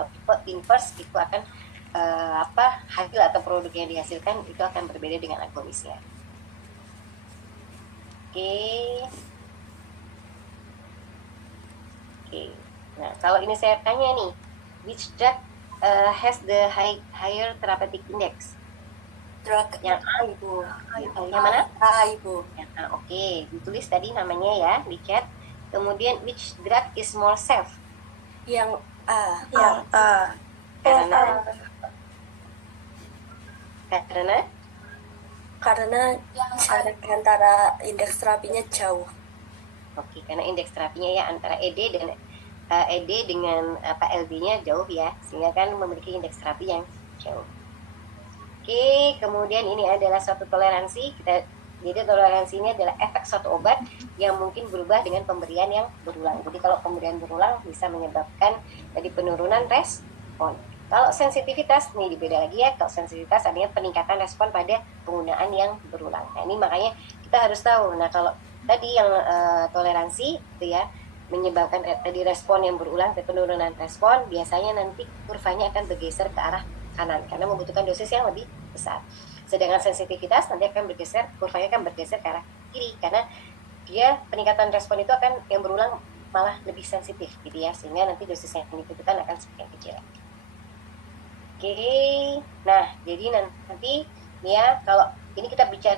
inverse itu akan hasil atau produk yang dihasilkan itu akan berbeda dengan agonisnya. Oke. Nah, kalau ini saya tanya nih, which drug has the higher therapeutic index? Drug yang A Ibu. Yang mana? A Ibu. Yang A, oke. Ditulis tadi namanya ya di chat. Kemudian which drug is more safe? Yang A. Yang A. Karena Karena jarak antara indeks terapinya jauh. Oke, karena indeks terapinya ya antara ED dan ED dengan LD-nya jauh ya, sehingga kan memiliki indeks terapi yang jauh. Oke, kemudian ini adalah suatu toleransi. Jadi toleransi ini adalah efek suatu obat yang mungkin berubah dengan pemberian yang berulang. Jadi kalau pemberian berulang bisa menyebabkan tadi penurunan respon. Kalau sensitivitas, nih beda lagi ya. Kalau sensitivitas artinya peningkatan respon pada penggunaan yang berulang. Nah ini makanya kita harus tahu. Nah kalau tadi yang toleransi itu ya menyebabkan tadi respon yang berulang, penurunan respon, biasanya nanti kurvanya akan bergeser ke arah kanan karena membutuhkan dosis yang lebih besar. Sedangkan sensitivitas nanti akan bergeser, kurvanya akan bergeser ke arah kiri karena dia peningkatan respon itu akan yang berulang malah lebih sensitif gitu ya, sehingga nanti dosis yang dibutuhkan akan semakin kecil. Oke, nah jadi nanti ya kalau ini kita bicara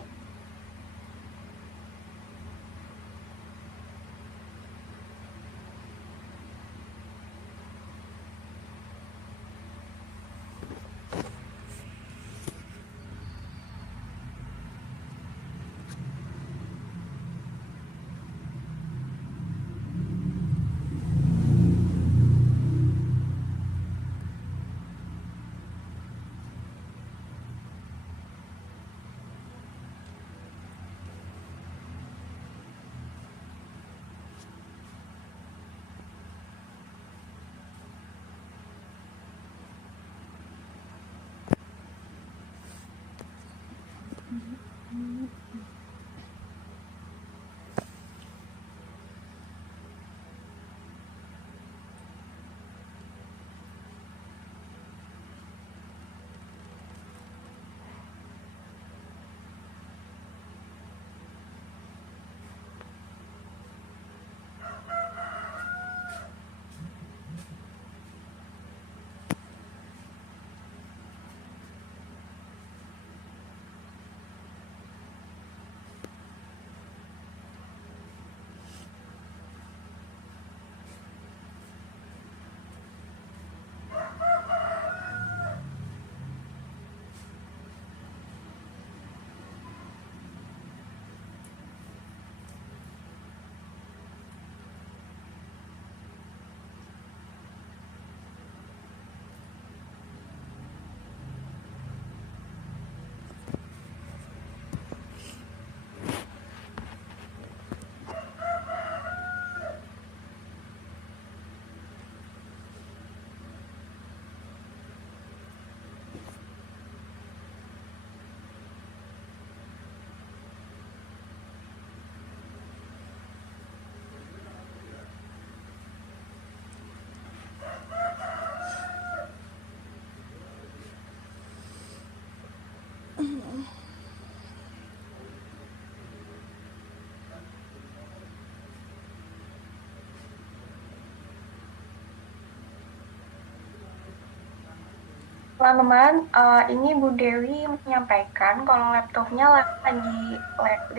Teman-teman, ini Bu Dewi menyampaikan kalau laptopnya lagi lag,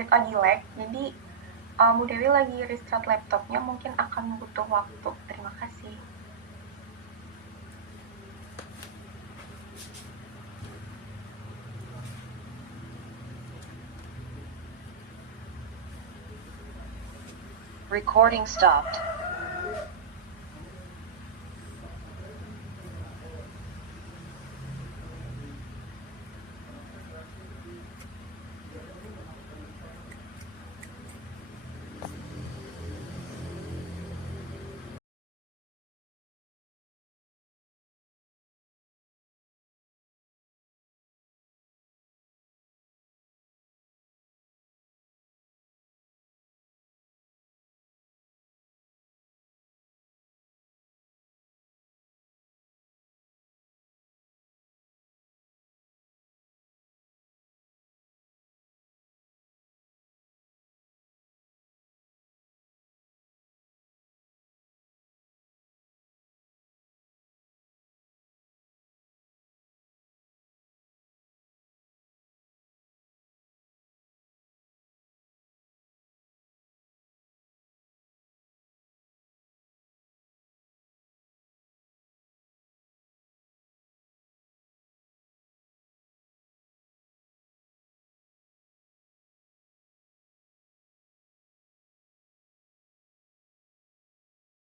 jadi Bu Dewi lagi restart laptopnya, mungkin akan butuh waktu. Terima kasih. Recording stopped.